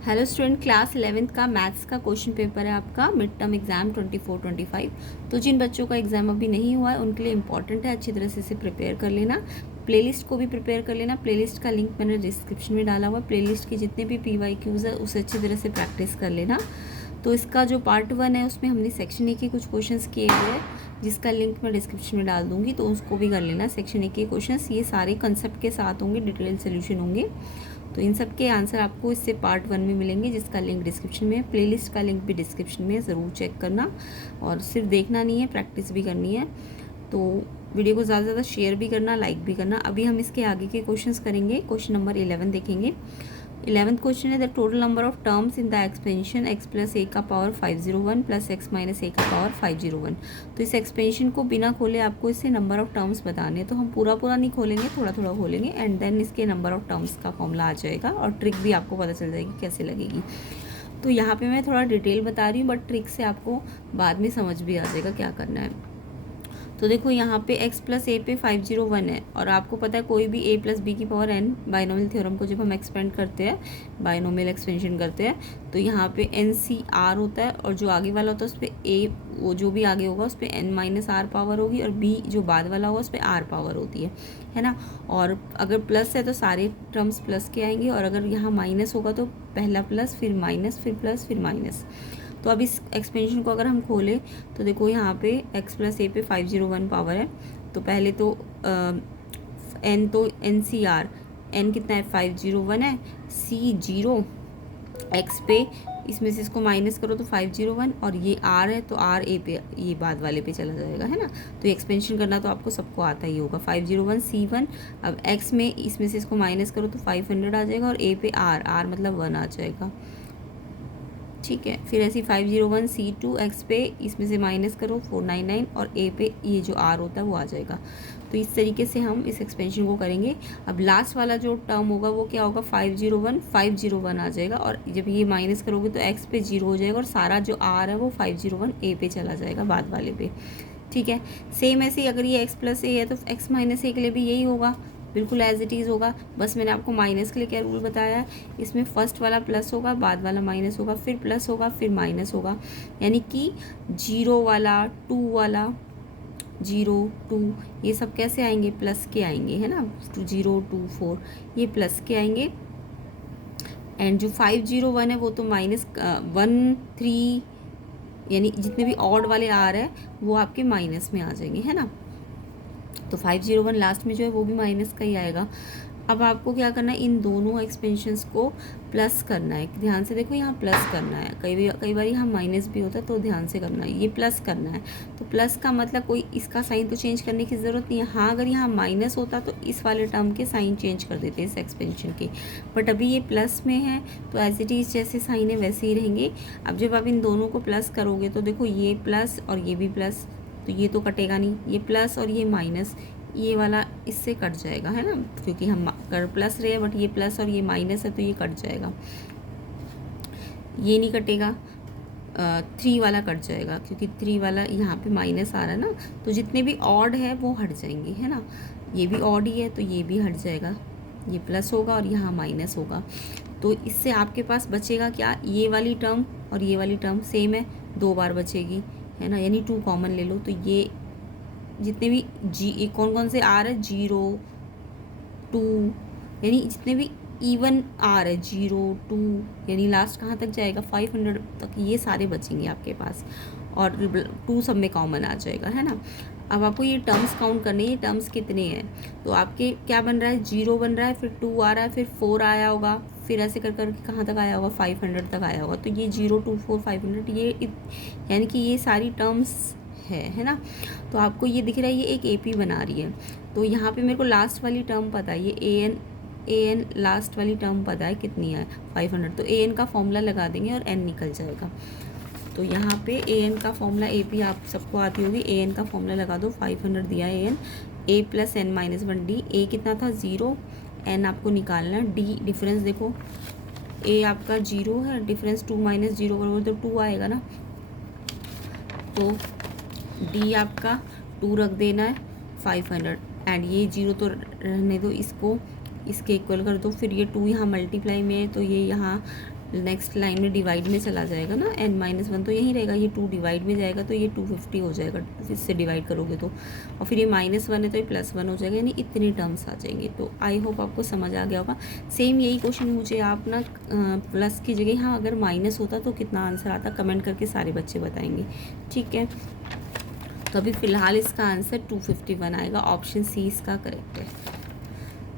Hello student, class 11th का maths का question paper है आपका मिड टर्म एग्जाम 24-25। तो जिन बच्चों का एग्ज़ाम अभी नहीं हुआ है उनके लिए इंपॉर्टेंट है, अच्छी तरह से इसे प्रिपेयर कर लेना। प्लेलिस्ट को भी प्रिपेयर कर लेना। प्लेलिस्ट का लिंक मैंने डिस्क्रिप्शन में डाला हुआ है। प्लेलिस्ट के जितने भी PYQs है उसे अच्छी तरह से प्रैक्टिस कर लेना। तो इसका जो पार्ट 1 है उसमें हमने सेक्शन ए के कुछ क्वेश्चंस किए हुए हैं, जिसका लिंक मैं डिस्क्रिप्शन में डाल दूंगी, तो उसको भी कर लेना। सेक्शन ए के क्वेश्चंस ये सारे कंसेप्ट के साथ होंगे, डिटेल सोल्यूशन होंगे। तो इन सब के आंसर आपको इससे पार्ट 1 में मिलेंगे, जिसका लिंक डिस्क्रिप्शन में है। प्लेलिस्ट का लिंक भी डिस्क्रिप्शन में है, ज़रूर चेक करना। और सिर्फ देखना नहीं है, प्रैक्टिस भी करनी है। तो वीडियो को ज़्यादा से ज़्यादा शेयर भी करना, लाइक भी करना। अभी हम इसके आगे के क्वेश्चंस करेंगे। क्वेश्चन नंबर 11 देखेंगे। 11th क्वेश्चन है the total number of terms in the expansion x plus A का power 501 plus x minus A का पावर 501। तो इस एक्सपेंशन को बिना खोले आपको इससे नंबर ऑफ टर्म्स बताने हैं। तो हम पूरा पूरा नहीं खोलेंगे, थोड़ा थोड़ा खोलेंगे एंड देन इसके नंबर ऑफ टर्म्स का फॉर्मूला आ जाएगा और ट्रिक भी आपको पता चल जाएगी कैसे लगेगी। तो यहाँ पे मैं थोड़ा डिटेल बता रही हूँ, बट ट्रिक से आपको बाद में समझ भी आ जाएगा क्या करना है। तो देखो यहाँ पे x प्लस ए पे 501 है और आपको पता है कोई भी a प्लस बी की पावर n, बाइनोमियल थ्योरम को जब हम एक्सपेंड करते हैं, बाइनोमियल एक्सपेंशन करते हैं, तो यहाँ पे NCR होता है और जो आगे वाला होता है उस पर a, वो जो भी आगे होगा उस पर n माइनस आर पावर होगी और b जो बाद वाला होगा उस पर r पावर होती है ना। और अगर प्लस है तो सारे टर्म्स प्लस के आएंगे, और अगर यहाँ माइनस होगा तो पहला प्लस फिर माइनस फिर प्लस फिर माइनस। तो अब इस एक्सपेंशन को अगर हम खोलें तो देखो यहाँ पे x प्लस ए पे 501 पावर है। तो पहले तो n, तो NCR n कितना है 501 है, C 0, x पे इसमें से इसको माइनस करो तो 501, और ये r है तो r a पे ये बाद वाले पे चला जाएगा, है ना। तो एक्सपेंशन करना तो आपको सबको आता ही होगा। 501 C1, अब x में इसमें से इसको माइनस करो तो 500 आ जाएगा और a पे r मतलब 1 आ जाएगा, ठीक है। फिर ऐसी 501 C2 x पे इसमें से माइनस करो 499 और a पे ये जो r होता है वो आ जाएगा। तो इस तरीके से हम इस एक्सपेंशन को करेंगे। अब लास्ट वाला जो टर्म होगा वो क्या होगा, 501 आ जाएगा, और जब ये माइनस करोगे तो x पे 0 हो जाएगा और सारा जो r है वो 501 a पे चला जाएगा, बाद वाले पे, ठीक है। सेम ऐसे ही अगर ये x प्लस ए है तो x माइनस ए के लिए भी यही होगा, बिल्कुल एज इट इज़ होगा। बस मैंने आपको माइनस के लिए क्या रूल बताया है, इसमें फर्स्ट वाला प्लस होगा, बाद वाला माइनस होगा, फिर प्लस होगा, फिर माइनस होगा। यानी कि 0 वाला 2 वाला 0 2 ये सब कैसे आएंगे, प्लस के आएंगे, है ना। 0 2 4 ये प्लस के आएंगे। एंड जो 501 है वो तो माइनस 1 3, यानी जितने भी ऑड वाले आर है वो आपके माइनस में आ जाएंगे, है ना। तो 501 लास्ट में जो है वो भी माइनस का ही आएगा। अब आपको क्या करना है, इन दोनों एक्सपेंशंस को प्लस करना है। ध्यान से देखो, यहाँ प्लस करना है, कई बार यहाँ माइनस भी होता है, तो ध्यान से करना है, ये प्लस करना है। तो प्लस का मतलब कोई इसका साइन तो चेंज करने की ज़रूरत नहीं है। हाँ, अगर यहाँ माइनस होता तो इस वाले टर्म के साइन चेंज कर देते इस एक्सपेंशन के, बट अभी ये प्लस में है तो एज इट इज़ जैसे साइन है वैसे ही रहेंगे। अब जब आप इन दोनों को प्लस करोगे तो देखो ये प्लस और ये भी प्लस, तो ये तो कटेगा नहीं, ये प्लस और ये माइनस, ये वाला इससे कट जाएगा, है ना, क्योंकि हम कर प्लस रहे हैं बट ये प्लस और ये माइनस है तो ये कट जाएगा। ये नहीं कटेगा, 3 वाला कट जाएगा क्योंकि 3 वाला यहाँ पे माइनस आ रहा है ना। तो जितने भी ऑड है वो हट जाएंगे, है ना। ये भी ऑड ही है तो ये भी हट जाएगा, ये प्लस होगा और यहाँ माइनस होगा। तो इससे आपके पास बचेगा क्या, ये वाली टर्म और ये वाली टर्म सेम है, 2 बार बचेगी, है ना, यानी 2 कॉमन ले लो। तो ये जितने भी कौन कौन से आर है, 0 2, यानी जितने भी इवन आर है 0 2, यानी लास्ट कहाँ तक जाएगा 500 तक, ये सारे बचेंगे आपके पास, और 2 सब में कॉमन आ जाएगा, है ना। अब आपको ये टर्म्स काउंट करने, ये टर्म्स कितने हैं, तो आपके क्या बन रहा है, 0 बन रहा है, फिर 2 आ रहा है, फिर 4 आया होगा, फिर ऐसे कर करके कहाँ तक आया होगा, 500 तक आया होगा। तो ये 0 2 4 500, ये यानी कि ये सारी टर्म्स है ना। तो आपको ये दिख रहा है ये एक AP बना रही है। तो यहाँ पे मेरे को लास्ट वाली टर्म पता है, ये AN लास्ट वाली टर्म पता है कितनी है, 500। तो AN का फॉर्मूला लगा देंगे और N निकल जाएगा। तो यहाँ पे AN का फॉर्मूला, AP आप सबको आती होगी, AN का फॉर्मूला लगा दो, 500 दिया है AN, A plus N minus 1 D, A कितना था 0, N आपको निकालना है, D डिफरेंस देखो, A आपका 0 है, डिफरेंस 2 माइनस 0 करोगे तो 2 आएगा ना। तो D आपका 2 रख देना है, 500, एंड ये 0 तो रहने दो, इसको इसके इक्वल कर दो। फिर ये 2 यहाँ मल्टीप्लाई में है तो ये यहाँ नेक्स्ट लाइन में डिवाइड में चला जाएगा ना, n-1 तो यहीं रहेगा, ये 2 डिवाइड में जाएगा तो ये 250 हो जाएगा इससे डिवाइड करोगे तो, और फिर ये -1 है तो ये +1 हो जाएगा, यानी इतने टर्म्स आ जाएंगे। तो आई होप आपको समझ आ गया होगा। सेम यही क्वेश्चन मुझे आप ना प्लस की जगह हाँ अगर माइनस होता तो कितना आंसर आता, कमेंट करके सारे बच्चे बताएंगे, ठीक है। तो अभी फ़िलहाल इसका आंसर 251 आएगा, ऑप्शन सी इसका करेक्ट है।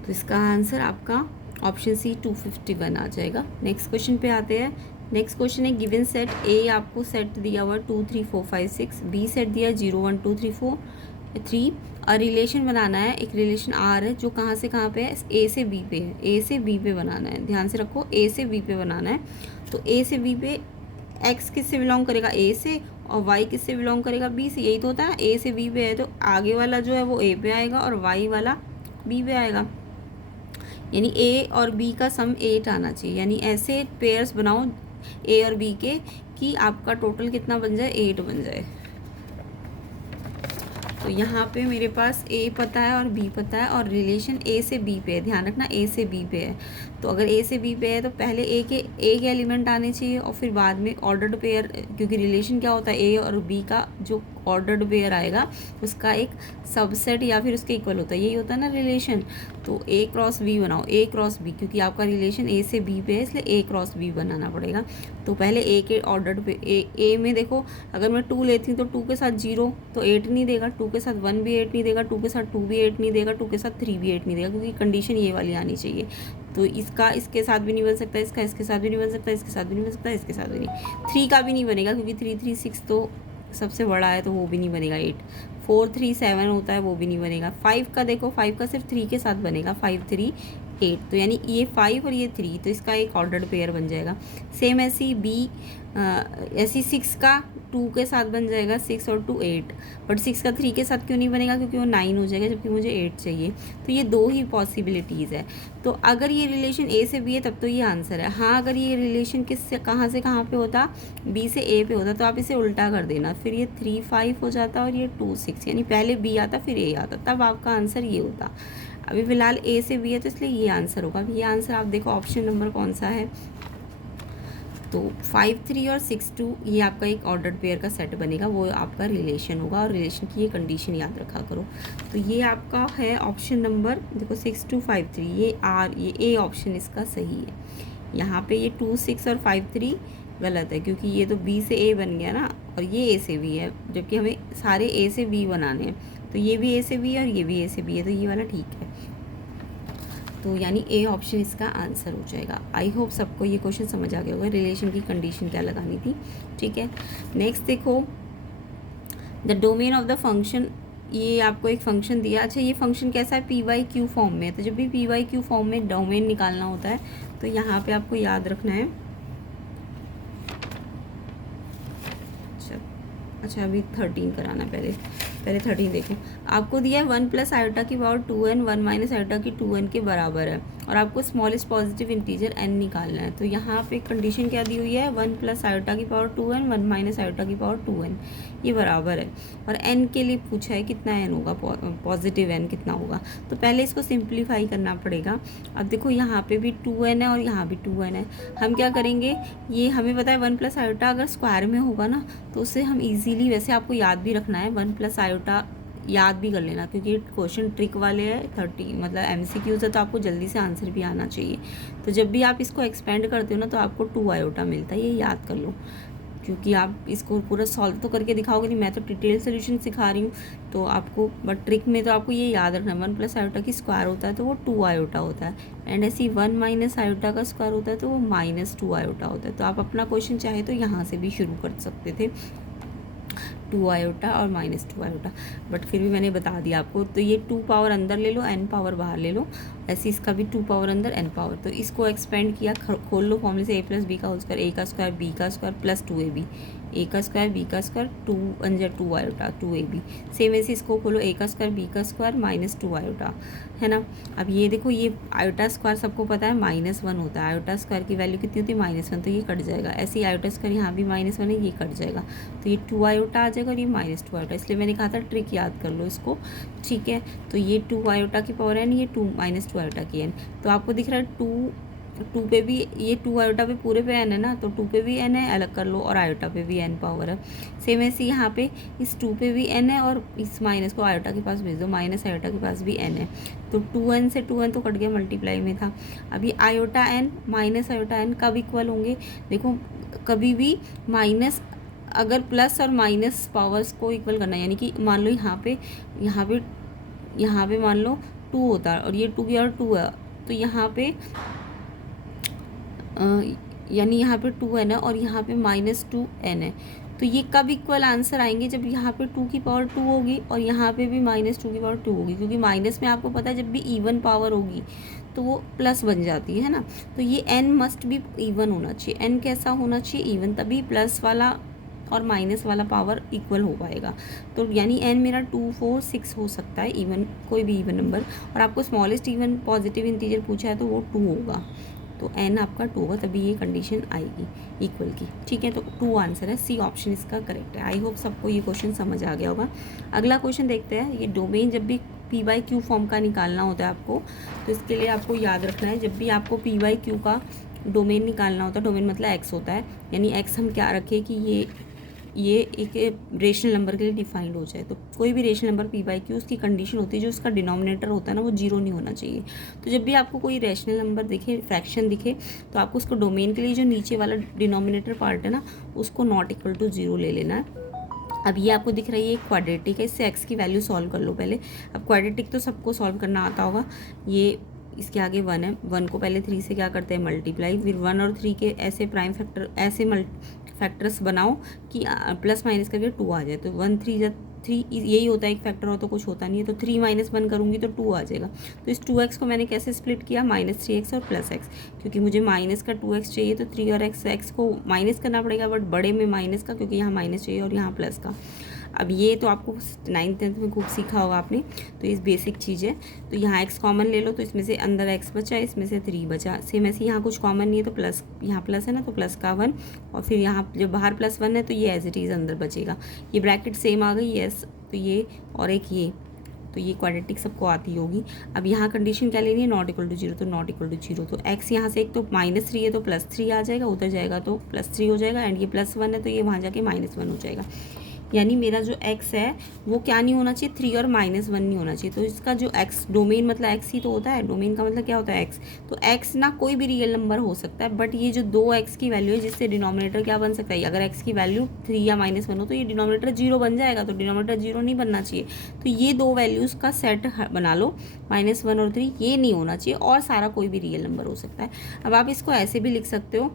तो इसका आंसर आपका ऑप्शन सी 251 आ जाएगा। नेक्स्ट क्वेश्चन पे आते हैं। नेक्स्ट क्वेश्चन है गिवन सेट ए, आपको सेट दिया हुआ 2 3 4 5 6, बी सेट दिया 0 1 2 3 4 3, और रिलेशन बनाना है, एक रिलेशन आर है जो कहाँ से कहाँ पे है, ए से बी पे है, ए से बी पे बनाना है, ध्यान से रखो, ए से बी पे बनाना है। तो ए से बी पे एक्स किससे बिलोंग करेगा, ए से, और वाई किससे बिलोंग करेगा, बी से। यही तो होता है ना, ए से बी पे है तो आगे वाला जो है वो ए पे आएगा और वाई वाला बी पे आएगा, यानी ए और बी का सम 8 आना चाहिए। यानी ऐसे पेयर्स बनाओ ए और बी के कि आपका टोटल कितना बन जाए, 8 बन जाए। तो यहाँ पे मेरे पास ए पता है और बी पता है, और रिलेशन ए से बी पे है, ध्यान रखना ए से बी पे है। तो अगर ए से बी पे है तो पहले ए के एलिमेंट आने चाहिए और फिर बाद में ऑर्डर्ड पेयर, क्योंकि रिलेशन क्या होता है, ए और बी का जो ऑर्डर्ड पेयर आएगा उसका एक सबसेट या फिर उसके इक्वल होता है, यही होता है ना रिलेशन। तो ए क्रॉस बी बनाओ, ए क्रॉस बी, क्योंकि आपका रिलेशन ए से बी पे है इसलिए ए क्रॉस बी बनाना पड़ेगा। तो पहले ए के ऑर्डर्ड पे ए में देखो, अगर मैं 2 लेती हूँ तो 2 के साथ 0 तो 8 नहीं देगा, 2 के साथ 1 भी 8 नहीं देगा, 2 के साथ 2 भी 8 नहीं देगा, 2 के साथ 3 भी 8 नहीं देगा, क्योंकि कंडीशन ये वाली आनी चाहिए। तो इसका इसके साथ भी नहीं बन सकता, इसका इसके साथ भी नहीं बन सकता, इसके साथ भी नहीं बन सकता, इसके साथ भी नहीं, 3 का भी नहीं बनेगा क्योंकि 3 3 6 तो सबसे बड़ा है तो वो भी नहीं बनेगा, 8 4 3 7 होता है वो भी नहीं बनेगा। 5 का देखो, 5 का सिर्फ 3 के साथ बनेगा, 5 3 8, तो यानी ये 5 और ये 3, तो इसका एक ऑर्डर्ड पेयर बन जाएगा। सेम ऐसी बी, ऐसी 6 का 2 के साथ बन जाएगा, 6 और 2 8, बट 6 का 3 के साथ क्यों नहीं बनेगा, क्योंकि वो 9 हो जाएगा जबकि मुझे 8 चाहिए। तो ये 2 ही पॉसिबिलिटीज़ है। तो अगर ये रिलेशन ए से बी है तब तो ये आंसर है। हाँ अगर ये रिलेशन किससे कहाँ से कहाँ पे होता, बी से ए पे होता, तो आप इसे उल्टा कर देना, फिर ये 3 5 हो जाता और ये 2 6, यानी पहले बी आता फिर ए आता, तब आपका आंसर ये होता। अभी फ़िलहाल ए से बी है तो इसलिए ये आंसर होगा। ये आंसर आप देखो ऑप्शन नंबर कौन सा है, तो 5 3 और 6 2 ये आपका एक ऑर्डर्ड पेयर का सेट बनेगा, वो आपका रिलेशन होगा, और रिलेशन की ये कंडीशन याद रखा करो। तो ये आपका है ऑप्शन नंबर, देखो 6 2 5 3, ये ए ऑप्शन इसका सही है। यहाँ पे ये 2 6 और 5 3 गलत है, क्योंकि ये तो बी से ए बन गया ना, और ये ए से बी है, जबकि हमें सारे ए से बी बनाने हैं। तो ये भी ए से बी है और ये भी ए से बी है, तो ये वाला ठीक है। तो यानी ए ऑप्शन इसका आंसर हो जाएगा। आई होप सबको ये क्वेश्चन समझ आ गया होगा, रिलेशन की कंडीशन क्या लगानी थी, ठीक है। नेक्स्ट देखो, the domain of the function, ये आपको एक फंक्शन दिया। अच्छा ये फंक्शन कैसा है, पी वाई क्यू फॉर्म में, तो जब भी पी वाई क्यू फॉर्म में डोमेन निकालना होता है तो यहाँ पे आपको याद रखना है। अच्छा अभी 13 कराना, पहले 13 देखें। आपको दिया है 1 + आयोटा की पावर 2n, 1 - आयोटा की 2n के बराबर है, और आपको स्मॉलेस्ट पॉजिटिव इंटीजर n निकालना है। तो यहाँ पे कंडीशन क्या दी हुई है, 1 + आयोटा की पावर 2n, 1 - आयोटा की पावर 2n, ये बराबर है, और n के लिए पूछा है कितना n होगा, पॉजिटिव n कितना होगा। तो पहले इसको सिंप्लीफाई करना पड़ेगा। अब देखो यहाँ पे भी 2n है और यहाँ भी 2n है, हम क्या करेंगे, ये हमें पता है 1 + आयोटा अगर स्क्वायर में होगा ना तो उससे हम इजीली, वैसे आपको याद भी रखना है, 1 + आयोटा याद भी कर लेना, क्योंकि क्वेश्चन ट्रिक वाले है, 30 मतलब MCQs है, तो आपको जल्दी से आंसर भी आना चाहिए। तो जब भी आप इसको एक्सपेंड करते हो ना तो आपको 2 आयोटा मिलता है, ये याद कर लो, क्योंकि आप इसको पूरा सॉल्व तो करके दिखाओगे नहीं, मैं तो डिटेल सोल्यूशन सिखा रही हूँ तो आपको, बट ट्रिक में तो आपको ये याद रखना है, 1 + आयोटा की स्क्वायर होता है तो वो 2 आयोटा होता है, एंड ऐसी 1 - आयोटा का स्क्वायर होता है तो वो -2 आयोटा होता है। तो आप अपना क्वेश्चन चाहे तो यहाँ से भी शुरू कर सकते थे, 2 आयोटा और -2 आयोटा, बट फिर भी मैंने बता दिया आपको। तो ये 2 पावर अंदर ले लो, n पावर बाहर ले लो, ऐसे इसका भी 2 पावर अंदर n पावर। तो इसको एक्सपेंड किया, खोल लो फॉर्मूले से, a + b का होल स्क्वायर, a का स्क्वायर b का स्क्वायर प्लस 2ab, a का स्क्वायर b का square 2 Anjar 2 iota 2ab। Same ऐसे इसको खोलो, a का स्क्वायर b का स्क्वायर -2 आयोटा, है ना। अब ये देखो, ये आयोटा स्क्वायर सबको पता है -1 होता है, आयोटा स्क्वायर की वैल्यू कितनी होती है -1, तो ये कट जाएगा। ऐसे ही आयोटा स्क्वायर यहाँ भी -1 है, ये कट जाएगा, तो ये 2 आयोटा आ जाएगा और ये -2 आयोटा, इसलिए मैंने कहा था ट्रिक याद कर लो इसको, ठीक है। तो ये 2 आयोटा की पावर n, ये 2 - 2 आयोटा की n, तो आपको दिख रहा है 2 टू पे भी, ये 2 आयोटा पे पूरे पे n है ना, तो 2 पे भी n है, अलग कर लो, और आयोटा पे भी n पावर है। सेम ऐसे यहाँ पे इस 2 पे भी n है, और इस माइनस को आयोटा के पास भेज दो, माइनस आयोटा के पास भी n है, तो 2n से 2n तो कट गया, मल्टीप्लाई में था। अभी iota n minus iota n कब इक्वल होंगे? देखो कभी भी माइनस, अगर प्लस और माइनस पावर्स को इक्वल करना है, यानी कि मान लो यहाँ पे मान लो 2 होता है, और ये 2 और 2 है, तो यहाँ पे यानी यहाँ पे 2 है ना, और यहाँ पे -2n है, तो ये कब इक्वल आंसर आएंगे? जब यहाँ पे 2 की पावर 2 होगी और यहाँ पे भी -2 की पावर 2 होगी, क्योंकि माइनस में आपको पता है जब भी इवन पावर होगी तो वो प्लस बन जाती है ना, तो ये n मस्ट भी इवन होना चाहिए। n कैसा होना चाहिए? इवन, तभी प्लस वाला और माइनस वाला पावर इक्वल हो पाएगा। तो यानी n मेरा 2, 4, 6 हो सकता है, इवन, कोई भी इवन नंबर, और आपको स्मॉलेस्ट इवन पॉजिटिव इंटीजर पूछा है तो वो 2 होगा, तो n आपका 2 होगा, तभी ये कंडीशन आएगी इक्वल की। ठीक है, तो 2 आंसर है, सी ऑप्शन इसका करेक्ट है। आई होप सबको ये क्वेश्चन समझ आ गया होगा। अगला क्वेश्चन देखते हैं। ये डोमेन जब भी p/q फॉर्म का निकालना होता है आपको, तो इसके लिए आपको याद रखना है, जब भी आपको p/q का डोमेन निकालना होता है, डोमेन मतलब x होता है, यानी x हम क्या रखें कि ये एक रेशनल नंबर के लिए डिफाइंड हो जाए। तो कोई भी रेशनल नंबर p/q, उसकी कंडीशन होती है जो उसका डिनोमिनेटर होता है ना, वो 0 नहीं होना चाहिए। तो जब भी आपको कोई रेशनल नंबर दिखे, फ्रैक्शन दिखे, तो आपको उसको डोमेन के लिए जो नीचे वाला डिनोमिनेटर पार्ट है ना, उसको नॉट इक्वल टू 0 ले लेना है। अब ये आपको दिख रही है क्वाड्रेटिक है, इससे x की वैल्यू सॉल्व कर लो पहले। अब क्वाड्रेटिक तो सबको सॉल्व करना आता होगा। ये इसके आगे 1 है, 1 को पहले 3 से क्या करते हैं? मल्टीप्लाई, फिर 1 और 3 के ऐसे प्राइम फैक्टर, ऐसे फैक्टर्स बनाओ कि प्लस माइनस करके 2 आ जाए। तो 1 3 यही होता है, एक फैक्टर हो तो कुछ होता नहीं है, तो 3 - 1 करूँगी तो 2 आ जाएगा। तो इस 2x को मैंने कैसे स्प्लिट किया? -3x और +x, क्योंकि मुझे माइनस का 2x चाहिए, तो 3 और x को माइनस करना पड़ेगा, बट बड़े में माइनस का, क्योंकि यहाँ माइनस चाहिए और यहाँ प्लस का। अब ये तो आपको 9th 10th में खूब सीखा होगा आपने, तो इस बेसिक चीज़ है। तो यहाँ x कॉमन ले लो, तो इसमें से अंदर x बचा, इसमें से 3 बचा। सेम ऐसे यहाँ कुछ कॉमन नहीं है, तो प्लस, यहाँ प्लस है ना, तो प्लस का 1, और फिर यहाँ जब बाहर +1 है तो ये एज इट इज़ अंदर बचेगा। ये ब्रैकेट सेम आ गई, यस, तो ये और एक ये, तो ये क्वाड्रेटिक सबको आती होगी। अब यहाँ कंडीशन क्या लेनी है? नॉट इक्वल टू 0, तो नॉट इक्वल टू 0, तो x यहाँ से एक तो -3 है तो +3 आ जाएगा, उधर जाएगा तो +3 हो जाएगा, एंड ये +1 है तो ये वहाँ जाके -1 हो जाएगा। यानी मेरा जो x है वो क्या नहीं होना चाहिए? 3 और -1 नहीं होना चाहिए। तो इसका जो x, डोमेन मतलब x ही तो होता है, डोमेन का मतलब क्या होता है? x। तो x ना कोई भी रियल नंबर हो सकता है, बट ये जो 2x की वैल्यू है, जिससे डिनोमिनेटर क्या बन सकता है? अगर x की वैल्यू 3 या -1 हो तो ये डिनोमिनेटर 0 बन जाएगा, तो डिनोमिनेटर 0 नहीं बनना चाहिए। तो ये 2 वैल्यूज़ का सेट बना लो, -1 और 3, ये नहीं होना चाहिए, और सारा कोई भी रियल नंबर हो सकता है। अब आप इसको ऐसे भी लिख सकते हो,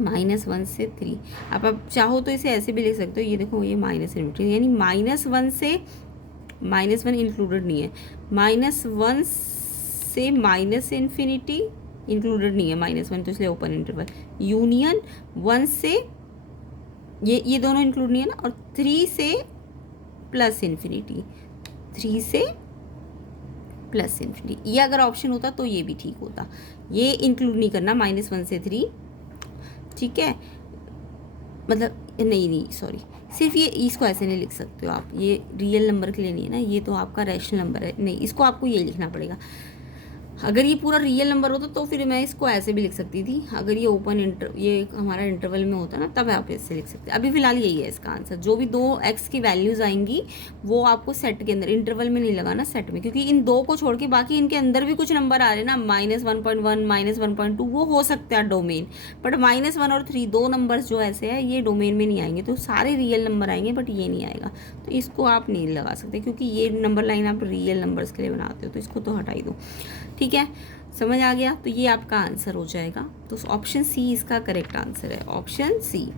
-1 से 3। अब आप चाहो तो इसे ऐसे भी लिख सकते हो, ये देखो, ये माइनस इन्फिनिटी, यानी -1 से -1 इंक्लूडेड नहीं है, -1 से माइनस इन्फिनिटी इंक्लूडेड नहीं है, -1 तो इसलिए ओपन इंटरवल, यूनियन 1 से ये दोनों इंक्लूड नहीं है ना, और 3 से प्लस इन्फिनिटी, 3 से प्लस इन्फिनिटी। ये अगर ऑप्शन होता तो ये भी ठीक होता, ये इंक्लूड नहीं करना -1 से 3, ठीक है, मतलब नहीं सॉरी, सिर्फ ये, इसको ऐसे नहीं लिख सकते हो आप, ये रियल नंबर के लिए नहीं है ना, ये तो आपका रैशनल नंबर है, नहीं, इसको आपको ये लिखना पड़ेगा। अगर ये पूरा रियल नंबर होता तो फिर मैं इसको ऐसे भी लिख सकती थी, अगर ये ये हमारा इंटरवल में होता ना, तब आप ऐसे लिख सकते। अभी फिलहाल यही है इसका आंसर। जो भी 2x की वैल्यूज़ आएंगी वो आपको सेट के अंदर, इंटरवल में नहीं लगाना, सेट में, क्योंकि इन 2 को छोड़ के बाकी इनके अंदर भी कुछ नंबर आ रहे हैं ना, -1.1 -1.2, वो हो सकता है डोमेन, बट -1 और 3 2 नंबर्स जो ऐसे हैं ये डोमेन में नहीं आएंगे, तो सारे रियल नंबर आएंगे, बट ये नहीं आएगा, तो इसको आप नहीं लगा सकते, क्योंकि ये नंबर लाइन आप रियल नंबर्स के लिए बनाते हो, तो इसको तो हटा ही दो। ठीक है, समझ आ गया? तो ये आपका आंसर हो जाएगा। तो ऑप्शन सी इसका करेक्ट आंसर है, ऑप्शन सी।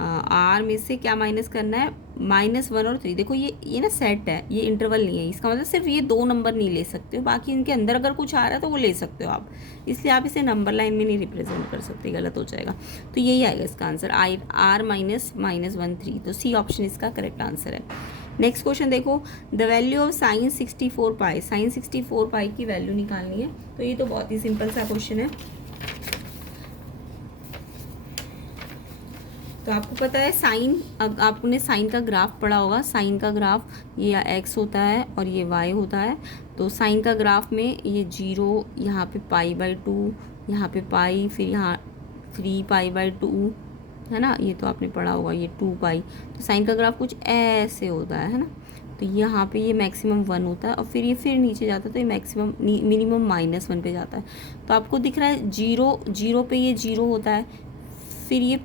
आर में से क्या माइनस करना है? -1 और 3। देखो ये ना सेट है, ये इंटरवल नहीं है, इसका मतलब सिर्फ ये 2 नंबर नहीं ले सकते हो, बाकी इनके अंदर अगर कुछ आ रहा है तो वो ले सकते हो आप, इसलिए आप इसे नंबर लाइन में नहीं रिप्रेजेंट कर सकते, गलत हो जाएगा। तो यही आएगा इसका आंसर, R -1 3। तो सी ऑप्शन इसका करेक्ट आंसर है। नेक्स्ट क्वेश्चन देखो, the value of sine 64 pi, sine 64 pi की वैल्यू निकालनी है। तो ये तो बहुत ही सिंपल सा क्वेश्चन है। तो आपको पता है साइन, आपने साइन का ग्राफ पढ़ा होगा, साइन का ग्राफ ये x होता है और ये y होता है। तो साइन का ग्राफ में ये 0, यहाँ पे π/2, यहाँ पे पाई, फिर यहाँ 3π/2 है ना, ये तो आपने पढ़ा होगा, ये 2π। तो साइन का ग्राफ कुछ ऐसे होता है ना। तो यहाँ पे ये मैक्सिमम 1 होता है और फिर ये फिर नीचे जाता है, तो ये मैक्सिमम मिनिमम -1 पे जाता है। तो आपको दिख रहा है 0 पे ये 0 होता है, फिर ये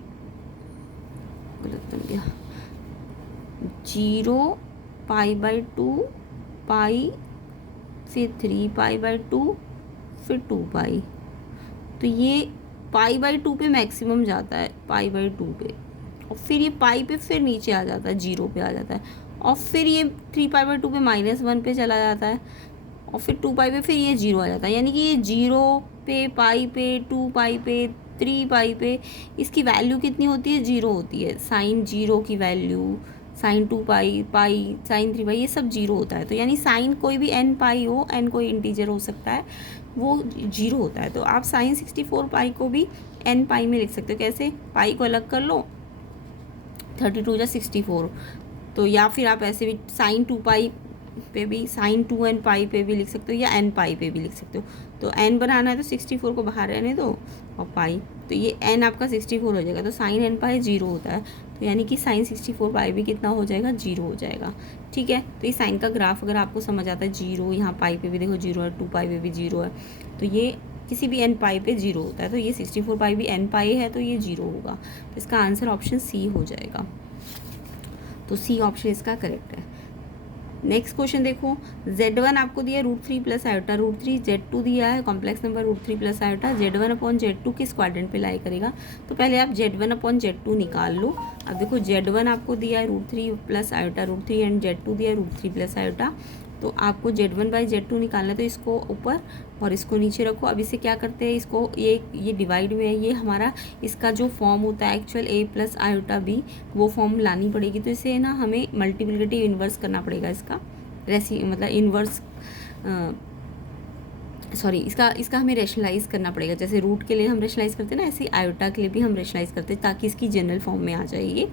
गलत बन गया, 0π/2 पाई, फिर 3π/2, फिर 2π। तो ये π/2 पे मैक्सिमम जाता है, π/2 पे, और फिर ये पाई पे फिर नीचे आ जाता है, 0 पे आ जाता है, और फिर ये 3π/2 पे -1 पे चला जाता है, और फिर 2π पे फिर ये 0 आ जाता है। यानी कि ये 0 पे, पाई पे, 2π पे, 3π पे इसकी वैल्यू कितनी होती है? 0 होती है। साइन 0 की वैल्यू, साइन 2π, पाई, साइन 3π, ये सब 0 होता है। तो यानी साइन कोई भी n π हो, n कोई इंटीजर हो सकता है, वो 0 होता है। तो आप साइन 64π को भी n π में लिख सकते हो। कैसे? पाई को अलग कर लो, 32 या 64। तो या फिर आप ऐसे भी साइन 2π पे भी, साइन 2nπ पे भी लिख सकते हो, या n π पे भी लिख सकते हो। तो n बनाना है तो 64 को बाहर रहने दो, और पाई, तो ये n आपका 64 हो जाएगा। तो साइन n π 0 होता है, तो यानी कि साइन 64π भी कितना हो जाएगा? 0 हो जाएगा। ठीक है, तो ये साइन का ग्राफ अगर आपको समझ आता है 0, यहाँ पाई पे भी देखो 0 है, 2π पे भी 0 है, तो ये किसी भी n π पे 0 होता है। तो ये 64π भी n π है, तो ये 0 होगा। तो इसका आंसर ऑप्शन सी हो जाएगा। तो सी ऑप्शन इसका करेक्ट है। नेक्स्ट क्वेश्चन देखो, Z1 आपको दिया है √3 + आयोटा √3, Z2 दिया है कॉम्प्लेक्स नंबर √3 + आयोटा, Z1/Z2 किस क्वाड्रेंट पे लाई करेगा? तो पहले आप Z1/Z2 निकाल लो। अब देखो Z1 आपको दिया है √3 + आयोटा √3 एंड Z2 दिया है √3 + आयोटा। तो आपको Z1/Z2 निकालना है, तो इसको ऊपर और इसको नीचे रखो। अब इसे क्या करते हैं, इसको ये डिवाइड में है, ये हमारा इसका जो फॉर्म होता है एक्चुअल a + आयोटा b, वो फॉर्म लानी पड़ेगी। तो इसे ना हमें मल्टीप्लिकेटिव इन्वर्स करना पड़ेगा, इसका मतलब इन्वर्स सॉरी इसका हमें रेशनलाइज करना पड़ेगा। जैसे रूट के लिए हम रेशनलाइज करते हैं ना, ऐसे आयोटा के लिए भी हम रेशनलाइज करते हैं, ताकि इसकी जनरल फॉर्म में आ जाए ये।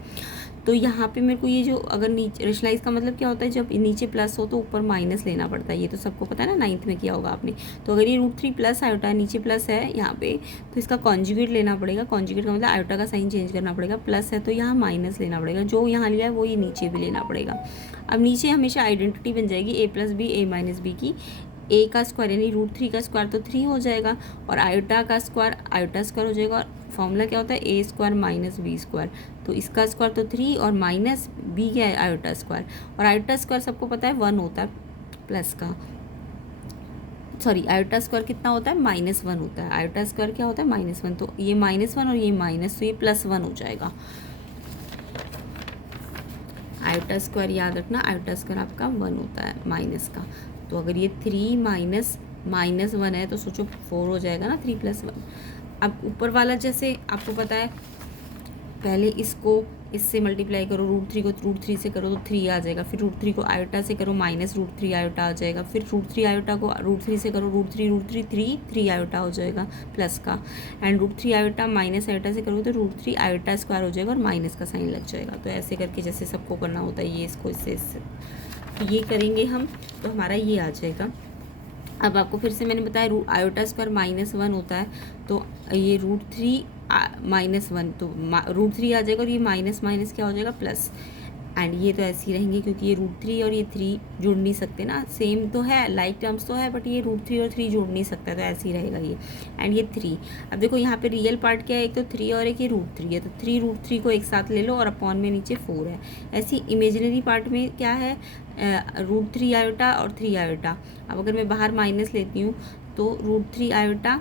तो यहाँ पे मेरे को ये जो अगर नीचे रेशनलाइज का मतलब क्या होता है, जब नीचे प्लस हो तो ऊपर माइनस लेना पड़ता है, ये तो सबको पता है ना, 9th में किया होगा आपने। तो अगर ये √3 + आयोटा नीचे प्लस है यहाँ पे, तो इसका कॉन्जुगेट लेना पड़ेगा। कॉन्जुगेट का मतलब आयोटा का साइन चेंज करना पड़ेगा, प्लस है तो यहाँ माइनस लेना पड़ेगा, जो यहाँ लिया है वो ये नीचे भी लेना पड़ेगा। अब नीचे हमेशा आइडेंटिटी बन जाएगी a + b, a - b की। a का स्क्वायर यानी √3 का स्क्वायर तो 3 हो जाएगा, और आयोटा का स्क्वायर आयोटा स्क्वायर हो जाएगा। और फॉर्मूला क्या होता है? a² - b²। तो इसका स्क्वायर तो 3 और माइनस b क्या है? Iota square. और आयोटा स्क्वायर सबको पता है 1 होता है प्लस का, सॉरी आयोटा स्क्वायर कितना होता है? -1 होता है। आयोटा स्क्वायर क्या होता है? -1। तो ये -1 और ये माइनस, तो ये +1 हो जाएगा। आयोटा स्क्वायर याद रखना, आयोटा स्क्वायर आपका 1 होता है माइनस का। तो अगर ये 3 - -1 है तो सोचो 4 हो जाएगा ना, 3 + 1। अब ऊपर वाला जैसे आपको पता है, पहले इसको इससे मल्टीप्लाई करो, √3 को √3 से करो तो 3 आ जाएगा, फिर √3 को आयोटा से करो -√3 आयोटा आ जाएगा, फिर √3 आयोटा को √3 से करो, √3 3 आयोटा हो जाएगा प्लस का, एंड √3 आयोटा माइनस आयोटा से करोगे तो √3 आयोटा स्क्वायर हो जाएगा और माइनस का साइन लग जाएगा। तो ऐसे करके जैसे सबको करना होता है, ये इसको इससे तो ये करेंगे हम, तो हमारा ये आ जाएगा। अब आपको फिर से मैंने बताया आयोटा स्क्वायर -1 होता है, तो ये √3 -1, तो √3 आ जाएगा, और ये माइनस माइनस क्या हो जाएगा? प्लस। एंड ये तो ऐसे ही रहेंगे, क्योंकि ये √3 और ये 3 जुड़ नहीं सकते ना, सेम तो है, लाइक टर्म्स तो है, बट ये √3 और 3 जुड़ नहीं सकता, तो ऐसे ही रहेगा ये। एंड ये 3, अब देखो यहाँ पे रियल पार्ट क्या है, एक तो 3 और एक ये √3 है, तो 3 √3 को एक साथ ले लो, और अपॉन में नीचे 4 है। ऐसी इमेजिनरी पार्ट में क्या है? √3 आयोटा और 3 आयोटा। अब अगर मैं बाहर माइनस लेती हूँ तो √3 आयोटा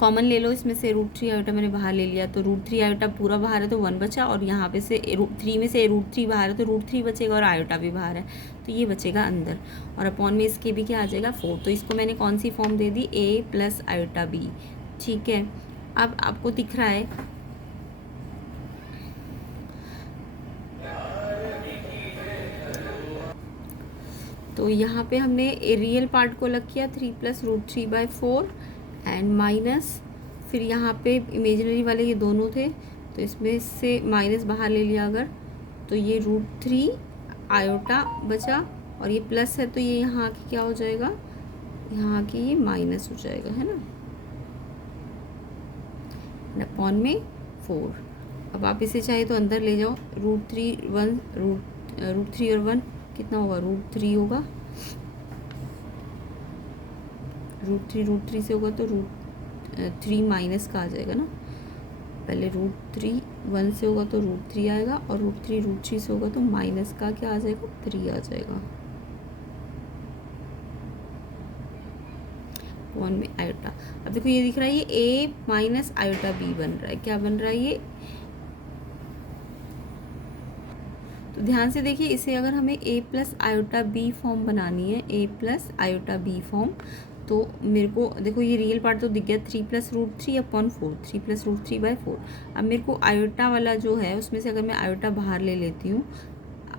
कॉमन ले लो, इसमें से √3 आयोटा मैंने बाहर ले लिया, तो √3 आयोटा पूरा बाहर है तो 1 बचा, और यहाँ पे से 3 में से √3 बाहर है तो √3 बचेगा, और आयोटा भी बाहर है तो ये बचेगा अंदर, और अपॉन में इसके भी क्या आ जाएगा? 4। तो इसको मैंने कौन सी फॉर्म दे दी? a + iota b। ठीक है, अब आपको दिख रहा है तो यहाँ पे हमने रियल पार्ट को अलग किया, 3 + √3/4 एंड माइनस, फिर यहाँ पे इमेजिनरी वाले ये दोनों थे, तो इसमें से माइनस बाहर ले लिया अगर, तो ये √3 आयोटा बचा, और ये प्लस है तो ये यहाँ की क्या हो जाएगा? यहाँ की ये माइनस हो जाएगा, है ना। अपॉन में 4। अब आप इसे चाहे तो अंदर ले जाओ, रूट थ्री और 1 कितना होगा, रूट 3 होगा। रूट थ्री से होगा तो रूट 3 माइनस का आ जाएगा ना। पहले रूट 3 1 से होगा तो रूट 3 आएगा, और रूट 3 से होगा तो माइनस का क्या आ जाएगा, 3 आ जाएगा। अपॉन में आयोटा। अब देखो ये दिख रहा है, ये ए माइनस आयोटा बी बन रहा है। क्या बन रहा है ये, तो ध्यान से देखिए, इसे अगर हमें ए प्लस आयोटा बी फॉर्म बनानी है, ए प्लस आयोटा बी फॉर्म, तो मेरे को देखो ये रियल पार्ट तो दिख गया, 3 plus root 3 upon 4, 3 plus root 3/4। अब मेरे को आयोटा वाला जो है उसमें से अगर मैं आयोटा बाहर ले लेती हूँ,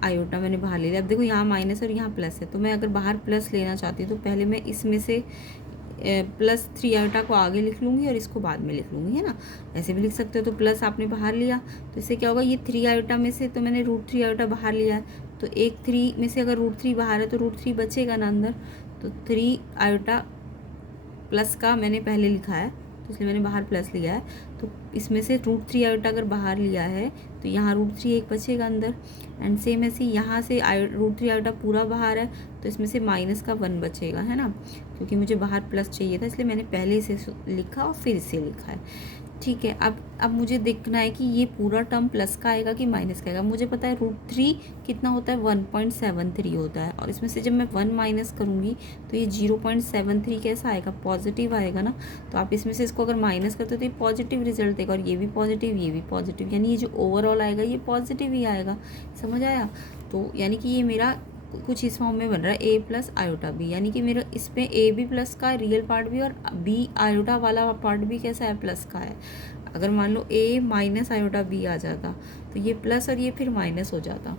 आयोटा मैंने बाहर ले लिया। अब देखो यहाँ माइनस और यहाँ प्लस है, तो मैं अगर बाहर प्लस लेना चाहती हूँ तो पहले मैं इसमें से +3 आयोटा को आगे लिख लूँगी और इसको बाद में लिख लूँगी, है ना। ऐसे भी लिख सकते हो। तो प्लस आपने बाहर लिया तो इससे क्या होगा, ये 3 आयोटा में से तो मैंने रूट 3 आयोटा बाहर लिया है, तो एक 3 में से अगर रूट 3 बाहर है तो रूट 3 बचेगा ना अंदर। तो 3 आयोटा प्लस का मैंने पहले लिखा है तो इसलिए मैंने बाहर प्लस लिया है। तो इसमें से रूट 3 आयोटा अगर बाहर लिया है तो यहाँ रूट 3 एक बचेगा अंदर। एंड सेम ऐसे यहाँ से रूट 3 आयोटा पूरा बाहर है तो इसमें से माइनस का 1 बचेगा, है ना, क्योंकि मुझे बाहर प्लस चाहिए था इसलिए मैंने पहले इसे लिखा और फिर इसे लिखा है। ठीक है, अब मुझे देखना है कि ये पूरा टर्म प्लस का आएगा कि माइनस का आएगा। मुझे पता है रूट 3 कितना होता है, 1.73 होता है, और इसमें से जब मैं 1 माइनस करूँगी तो ये 0.73 कैसा आएगा, पॉजिटिव आएगा ना। तो आप इसमें से इसको अगर माइनस करते हो तो ये पॉजिटिव रिजल्ट देगा, और ये भी पॉजिटिव, ये भी पॉजिटिव, यानी ये जो ओवरऑल आएगा ये पॉजिटिव ही आएगा। समझ आया। तो यानी कि ये मेरा कुछ इस फॉर्म में बन रहा है, ए प्लस आयोटा बी, यानी कि मेरा इसमें ए बी प्लस का रियल पार्ट भी और बी आयोटा वाला पार्ट भी कैसा है, प्लस का है। अगर मान लो ए माइनस आयोटा बी आ जाता तो ये प्लस और ये फिर माइनस हो जाता।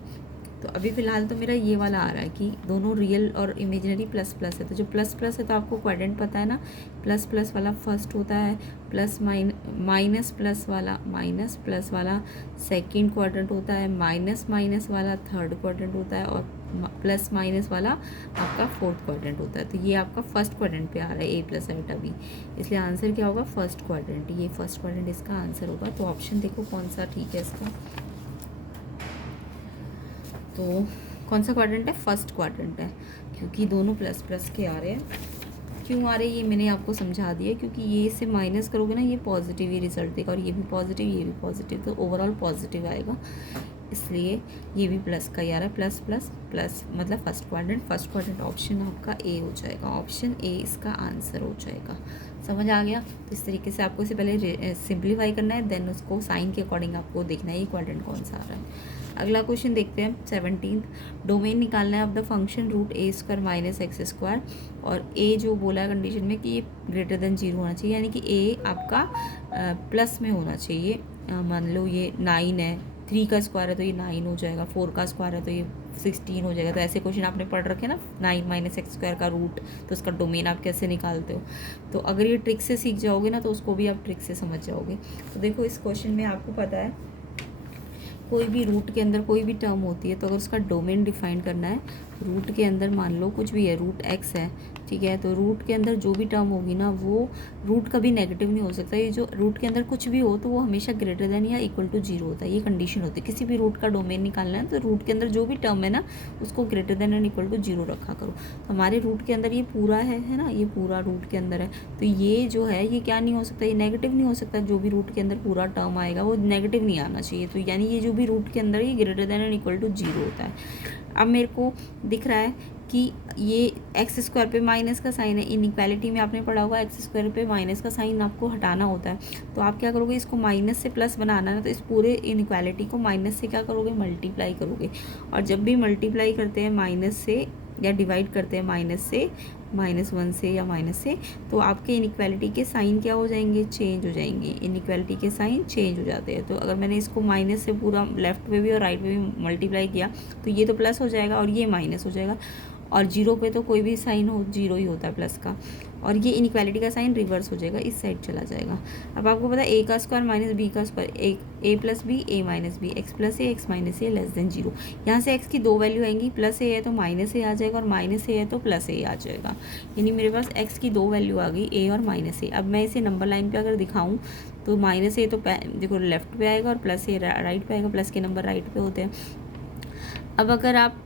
तो अभी फ़िलहाल तो मेरा ये वाला आ रहा है कि दोनों रियल और इमेजिनरी प्लस प्लस है। तो जो प्लस प्लस है तो आपको क्वाड्रेंट पता है ना, प्लस प्लस वाला फर्स्ट होता है, प्लस माइनस प्लस वाला माइनस प्लस वाला सेकंड क्वाड्रेंट होता है, माइनस माइनस वाला थर्ड क्वाड्रेंट होता है, और प्लस माइनस वाला आपका फोर्थ क्वाड्रेंट होता है। तो ये आपका फर्स्ट क्वाड्रेंट पे आ रहा है ए प्लस आयोटा बी, इसलिए आंसर क्या होगा, फर्स्ट क्वाड्रेंट। ये फर्स्ट क्वाड्रेंट इसका आंसर होगा। तो ऑप्शन देखो कौन सा ठीक है इसका, तो कौन सा क्वाड्रेंट है, फर्स्ट क्वाड्रेंट है, क्योंकि दोनों प्लस प्लस के आ रहे हैं। क्यों आ रहे हैं ये मैंने आपको समझा दिया, क्योंकि ये से माइनस करोगे ना ये पॉजिटिव ही रिजल्ट देगा, और ये भी पॉजिटिव, ये भी पॉजिटिव, तो ओवरऑल पॉजिटिव आएगा, इसलिए ये भी प्लस का ही आ रहा है। प्लस प्लस प्लस मतलब फर्स्ट क्वाड्रेंट ऑप्शन आपका ए हो जाएगा, ऑप्शन ए इसका आंसर हो जाएगा। समझ आ गया। तो इस तरीके से आपको इसे पहले सिंप्लीफाई करना है, देन उसको साइन के अकॉर्डिंग आपको देखना है ये क्वाड्रेंट कौन सा आ रहा है। अगला क्वेश्चन देखते हैं 17। डोमेन निकालना है of the function root a² minus x², और a जो बोला है कंडीशन में कि ये ग्रेटर देन 0 होना चाहिए, यानी कि a आपका प्लस में होना चाहिए। मान लो ये 9 है, 3 का स्क्वायर है तो ये 9 हो जाएगा, 4 का स्क्वायर है तो ये 16 हो जाएगा। तो ऐसे क्वेश्चन आपने पढ़ रखे ना, 9 माइनस x² का रूट, तो उसका डोमेन आप कैसे निकालते हो। तो अगर ये ट्रिक से सीख जाओगे ना तो उसको भी आप ट्रिक से समझ जाओगे। तो देखो इस क्वेश्चन में आपको पता है कोई भी रूट के अंदर कोई भी टर्म होती है तो अगर उसका डोमेन डिफाइन करना है, रूट के अंदर मान लो कुछ भी है, रूट x है, ठीक है, तो रूट के अंदर जो भी टर्म होगी ना वो रूट कभी नेगेटिव नहीं हो सकता। ये जो रूट के अंदर कुछ भी हो तो वो हमेशा ग्रेटर देन या इक्वल टू 0 होता है, ये कंडीशन होती है। किसी भी रूट का डोमेन निकालना है तो रूट के अंदर जो भी टर्म है ना उसको greater than and equal to 0 रखा करो। तो हमारे रूट के अंदर ये पूरा है ना, ये पूरा रूट के अंदर है, तो ये जो है ये क्या नहीं हो सकता, ये नेगेटिव नहीं हो सकता। जो भी रूट के अंदर पूरा टर्म आएगा वो नेगेटिव नहीं आना चाहिए, तो यानी ये जो भी रूट के अंदर ये greater than and equal to 0 होता है। अब मेरे को दिख रहा है कि ये x² पे माइनस का साइन है, इनइक्वालिटी में आपने पढ़ा होगा x² पे माइनस का साइन आपको हटाना होता है। तो आप क्या करोगे, इसको माइनस से प्लस बनाना है तो इस पूरे इनइक्वालिटी को माइनस से क्या करोगे, मल्टीप्लाई करोगे। और जब भी मल्टीप्लाई करते हैं माइनस से या डिवाइड करते हैं माइनस से, -1 से या माइनस से, तो आपके इनइक्वालिटी के साइन क्या हो जाएंगे, चेंज हो जाएंगे। इनइक्वालिटी के साइन चेंज हो जाते हैं। तो अगर मैंने इसको माइनस से पूरा लेफ्ट पे भी और राइट पे भी मल्टीप्लाई किया तो ये तो प्लस हो जाएगा और ये माइनस हो जाएगा, और 0 पे तो कोई भी साइन हो 0 ही होता है प्लस का, और ये इनइक्वालिटी का साइन रिवर्स हो जाएगा, इस साइड चला जाएगा। अब आपको पता है a का स्क्वायर माइनस b का square, a plus B a minus B, x plus A X minus A less than 0। यहाँ से x की 2 वैल्यू आएंगी, प्लस ए है तो माइनस ए आ जाएगा और माइनस ए है तो प्लस ए आ जाएगा। यानी मेरे पास x की 2 वैल्यू आ गई, a और माइनस ए। अब मैं इसे नंबर लाइन पे अगर दिखाऊँ तो माइनस ए तो देखो लेफ्ट पे आएगा और प्लस ए राइट पे आएगा, प्लस के नंबर राइट पे होते हैं। अब अगर आप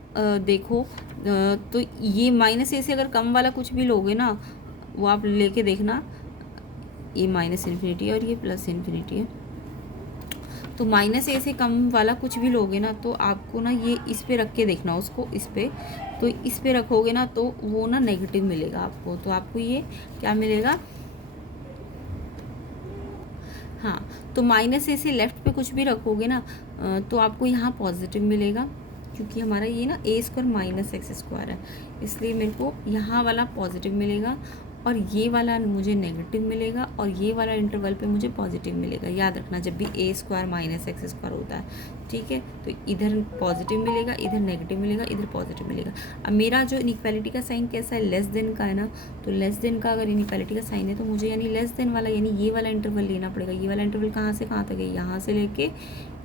देखो तो ये माइनस ए से अगर कम वाला कुछ भी लोगे ना, वो आप लेके देखना, ये माइनस इन्फिनिटी है और ये प्लस इन्फिनिटी है। तो माइनस ए से कम वाला कुछ भी लोगे ना, तो आपको ना ये इस पे रख के देखना उसको, इस पे, तो इस पे रखोगे ना तो वो ना नेगेटिव मिलेगा आपको। तो आपको ये क्या मिलेगा, हाँ, तो माइनस ए से लेफ्ट पे कुछ भी रखोगे ना तो आपको यहाँ पॉजिटिव मिलेगा, क्योंकि हमारा ये ना ए स्क्वायर माइनस एक्स स्क्वायर है, इसलिए मेरे को यहाँ वाला पॉजिटिव मिलेगा और ये वाला मुझे नेगेटिव मिलेगा और ये वाला इंटरवल पे मुझे पॉजिटिव मिलेगा। याद रखना जब भी ए स्क्वायर माइनस एक्स स्क्वायर होता है, ठीक है, तो इधर पॉजिटिव मिलेगा, इधर नेगेटिव मिलेगा, इधर पॉजिटिव मिलेगा। अब मेरा जो इनइक्वालिटी का साइन कैसा है, लेस देन का है ना, तो लेस देन का अगर इनइक्वालिटी का साइन है तो मुझे यानी लेस देन वाला यानी ये वाला इंटरवल लेना पड़ेगा। ये वाला इंटरवल कहाँ से कहाँ तक है, यहाँ से लेके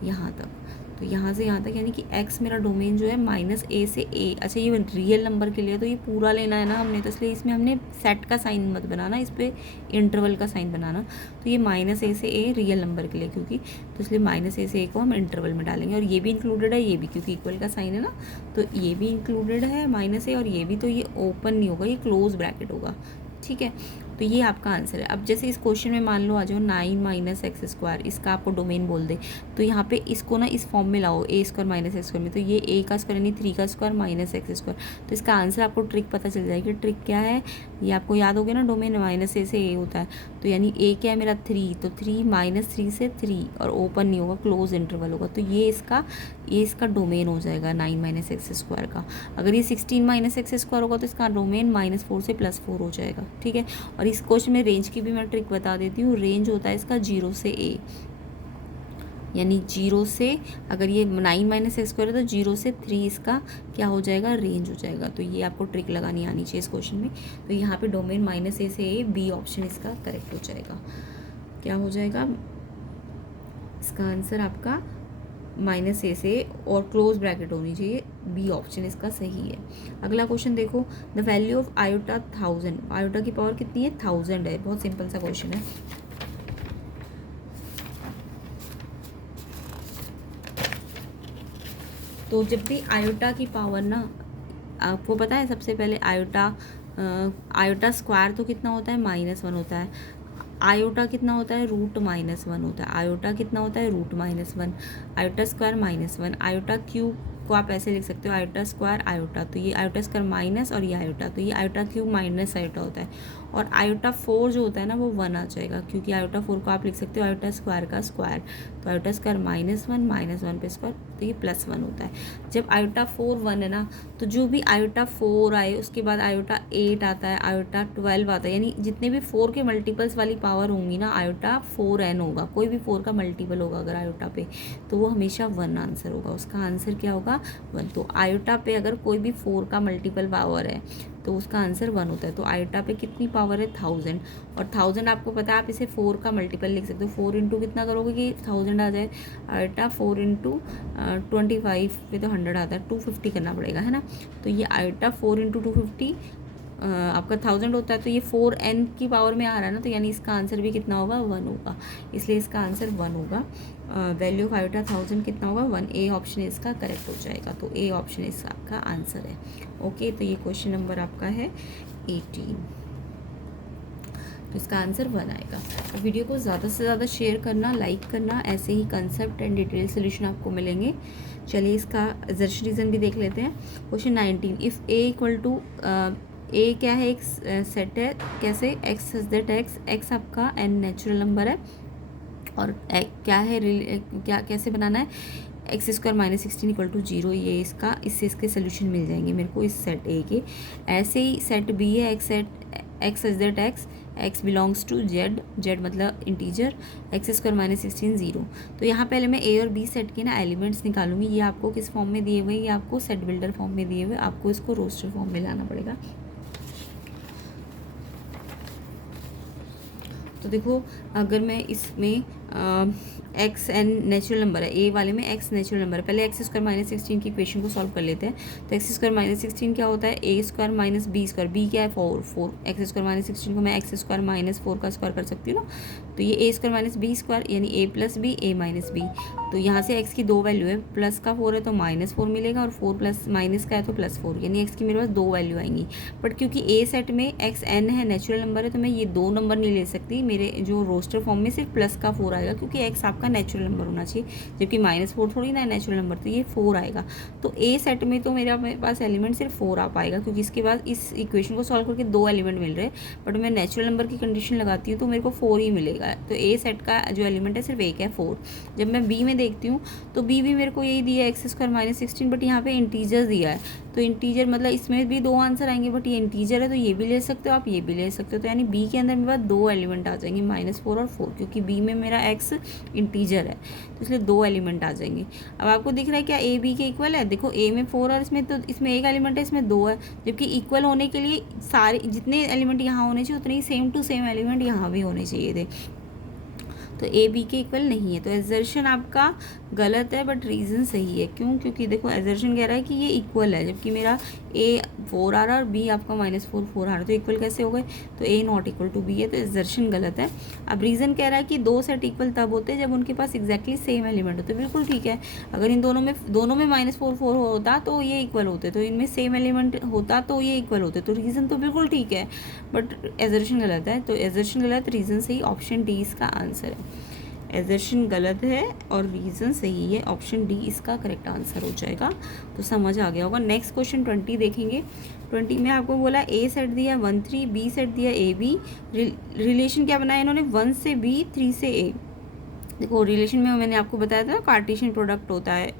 यहाँ तक, तो यहाँ से यहाँ तक, यानी कि x मेरा डोमेन जो है माइनस ए से ए। अच्छा, ये रियल नंबर के लिए तो ये पूरा लेना है ना हमने, तो इसलिए इसमें हमने सेट का साइन मत बनाना, इस पर इंटरवल का साइन बनाना। तो ये माइनस ए से ए रियल नंबर के लिए, क्योंकि तो इसलिए माइनस ए से ए को हम इंटरवल में डालेंगे, और ये भी इंक्लूडेड है, ये भी, क्योंकि इक्वल का साइन है ना, तो ये भी इंक्लूडेड है माइनस ए, और ये भी, तो ये ओपन नहीं होगा, ये क्लोज ब्रैकेट होगा, ठीक है। तो ये आपका आंसर है। अब जैसे इस क्वेश्चन में मान लो आ जाओ 9 माइनस एक्स स्क्वायर, इसका आपको डोमेन बोल दे, तो यहाँ पे इसको ना इस फॉर्म में लाओ, ए स्क्वायर माइनस एक्स स्क्वायर में, तो ये ए का स्क्वायर यानी 3 का स्क्वायर माइनस एक्स स्क्वायर, तो इसका आंसर आपको ट्रिक पता चल जाएगी। ट्रिक क्या है ये आपको याद हो गया ना, डोमेन माइनस ए से ए होता है, तो यानी ए क्या है मेरा 3, तो 3 माइनस 3 से 3, और ओपन नहीं होगा, क्लोज इंटरवल होगा, तो ये इसका डोमेन हो जाएगा 9 माइनस एक्स स्क्वायर का। अगर ये 16 माइनस एक्स स्क्वायर होगा तो इसका डोमेन -4 से +4 हो जाएगा, ठीक है। और इस क्वेश्चन में रेंज की भी मैं ट्रिक बता देती हूँ। रेंज होता है इसका 0 से a, यानी 0 से, अगर ये 9 माइनस एक्स स्क्वायर है तो 0 से 3 इसका क्या हो जाएगा, रेंज हो जाएगा। तो ये आपको ट्रिक लगानी आनी चाहिए इस क्वेश्चन में। तो यहाँ पे डोमेन -a से a, बी ऑप्शन इसका करेक्ट हो जाएगा। क्या हो जाएगा इसका आंसर आपका -a से, और क्लोज ब्रैकेट होनी चाहिए, बी ऑप्शन इसका सही है। अगला क्वेश्चन देखो, the value of iota 1000, iota की पावर कितनी है, 1000 है। बहुत सिंपल सा क्वेश्चन है। तो जब भी आयोटा की पावर ना, आपको पता है सबसे पहले आयोटा स्क्वायर तो कितना होता है, -1 होता है। आयोटा कितना होता है, √-1 होता है। आयोटा कितना होता है, √-1। Iota square -1। आयोटा क्यूब को आप ऐसे लिख सकते हो, आयोटा स्क्वायर आयोटा, तो ये आयोटा स्क्वायर माइनस और ये आयोटा, तो ये आयोटा क्यूब माइनस आयोटा होता है। और आयोटा 4 जो होता है ना वो 1 आ जाएगा, क्योंकि आयोटा 4 को आप लिख सकते हो आयोटा स्क्वायर का स्क्वायर, तो आयोटा स्क्वायर -1 पे स्क्वायर, तो ये +1 होता है। जब आयोटा 4 1 है ना, तो जो भी आयोटा 4 आए उसके बाद आयोटा 8 आता है, आयोटा 12 आता है, यानी जितने भी 4 के मल्टीपल्स वाली पावर होंगी ना, आयोटा 4n होगा, कोई भी 4 का मल्टीपल होगा अगर आयोटा पे, तो वो हमेशा 1 आंसर होगा, उसका आंसर क्या होगा, 1। तो आयोटा पे अगर कोई भी 4 का मल्टीपल पावर है तो उसका आंसर 1 होता है। तो आयोटा पे कितनी पावर है, 1000, और 1000 आपको पता है आप इसे 4 का मल्टीपल लिख सकते हो। 4 इंटू कितना करोगे कि 1000 आ जाए, आयोटा 4 इंटू 25 पे तो 100 आता है, 250 करना पड़ेगा, है ना। तो ये आयोटा 4 इंटू 250 आपका 1000 होता है, तो ये 4n की पावर में आ रहा है ना, तो यानी इसका आंसर भी कितना होगा, 1 होगा, इसलिए इसका आंसर 1 होगा। वैल्यू ऑफ आयोटा 1000 कितना होगा, 1। ए ऑप्शन इसका करेक्ट हो जाएगा, तो ए ऑप्शन इसका आपका आंसर है। ओके, तो ये क्वेश्चन नंबर आपका है 18, तो इसका आंसर 1 आएगा। तो वीडियो को ज़्यादा से ज़्यादा शेयर करना, लाइक करना, ऐसे ही कंसेप्ट एंड डिटेल सोल्यूशन आपको मिलेंगे। चलिए इसका एग्जर्शन रीजन भी देख लेते हैं। Question 19, if A equal to A क्या है, एक सेट है, कैसे, एक्स सच दैट एक्स आपका n नेचुरल नंबर है, और क्या है, क्या कैसे बनाना है, एक्स स्क्वायर -16 इक्वल टू 0, ये इससे इसके सोल्यूशन मिल जाएंगे मेरे को इस सेट ए के। ऐसे ही सेट बी है, X such that X belongs to Z मतलब इंटीजर, एक्स स्क्वायर -16 0। तो यहाँ पहले मैं ए और बी सेट के ना एलिमेंट्स निकालूंगी। ये आपको किस फॉर्म में दिए हुए, ये आपको सेट बिल्डर फॉर्म में दिए हुए, आपको इसको रोस्टर फॉर्म में लाना पड़ेगा। तो देखो, अगर मैं इसमें एक्स एन नेचुरल नंबर है, ए वाले में एक्स नेचुरल नंबर है। पहले एक्स स्क्वायर माइनस 16 की इक्वेशन को सॉल्व कर लेते हैं। तो एक्स स्क्वायर माइनस 16 क्या होता है, A square minus B square, B क्या है 4, एक्स स्क्वायर माइनस 16 को मैं एक्स स्क्वायर माइनस 4 का स्क्वायर कर सकती हूँ ना। तो ये ए स्क्वायर माइनस बी स्क्वायर यानी ए प्लस बी, ए माइनस बी। तो यहाँ से एक्स की दो वैल्यू है, प्लस का 4 है तो -4 मिलेगा, और 4 प्लस माइनस का है तो +4, यानी एक्स की मेरे पास दो वैल्यू आएंगी। बट क्योंकि ए सेट में एक्स एन है, नेचुरल नंबर है, तो मैं ये दो नंबर नहीं ले सकती। मेरे जो रोस्टर फॉर्म में सिर्फ प्लस का 4 आएगा, क्योंकि एक्स आपका नेचुरल नंबर होना चाहिए, जबकि -4 थोड़ी ना नेचुरल नंबर, तो ये 4 आएगा। तो ए सेट में तो मेरे पास एलिमेंट सिर्फ 4 आ पाएगा, क्योंकि इसके बाद इस इक्वेशन को सॉल्व करके दो एलिमेंट मिल रहे हैं, बट मैं नेचुरल नंबर की कंडीशन लगाती हूँ तो मेरे को 4 ही मिलेगा। तो ए सेट का जो एलिमेंट है सिर्फ एक है 4। जब मैं बी में देखती हूँ तो बी भी मेरे को यही दिया है एक्स स्क्वायर माइनस 16, बट यहाँ पे इंटीजर दिया है। तो इंटीजर मतलब इसमें भी दो आंसर आएंगे, बट ये इंटीजर है तो ये भी ले सकते हो आप, ये भी ले सकते हो। तो यानी बी के अंदर मेरे पास दो एलिमेंट आ जाएंगे, -4 और 4, क्योंकि बी में मेरा एक्स इंटीजर है, तो इसलिए दो एलिमेंट आ जाएंगे। अब आपको दिख रहा है क्या ए बी के इक्वल है? देखो ए में 4 और इसमें, तो इसमें एक एलिमेंट है, इसमें दो है, जबकि इक्वल होने के लिए सारे जितने एलिमेंट यहाँ होने चाहिए उतने ही सेम टू सेम एलिमेंट यहाँ भी होने चाहिए थे। तो ए बी के इक्वल नहीं है, तो एजर्शन आपका गलत है, बट रीज़न सही है। क्यों? क्योंकि देखो एजर्शन कह रहा है कि ये इक्वल है, जबकि मेरा ए 4 आ रहा है और बी आपका -4 आ रहा है, तो इक्वल कैसे हो गए? तो ए नॉट इक्वल टू बी है, तो एजर्शन गलत है। अब रीज़न कह रहा है कि दो सेट इक्वल तब होते हैं जब उनके पास एग्जैक्टली सेम एलिमेंट होते, बिल्कुल ठीक है। अगर इन दोनों में -4 होता तो ये इक्वल होते, तो इनमें सेम एलिमेंट होता तो ये इक्वल होते, तो रीज़न तो बिल्कुल ठीक है, बट एजर्शन गलत है। तो एजर्शन गलत, रीज़न सही, ऑप्शन डी इसका आंसर है। एजर्शन गलत है और रीज़न सही है, ऑप्शन डी इसका करेक्ट आंसर हो जाएगा। तो समझ आ गया होगा। नेक्स्ट क्वेश्चन 20 देखेंगे। 20 में आपको बोला ए सेट दिया 1 3, बी सेट दिया ए बी, रिलेशन क्या बनाया इन्होंने 1 से बी 3 से ए। देखो रिलेशन में मैंने आपको बताया था ना कार्टेशियन प्रोडक्ट होता है,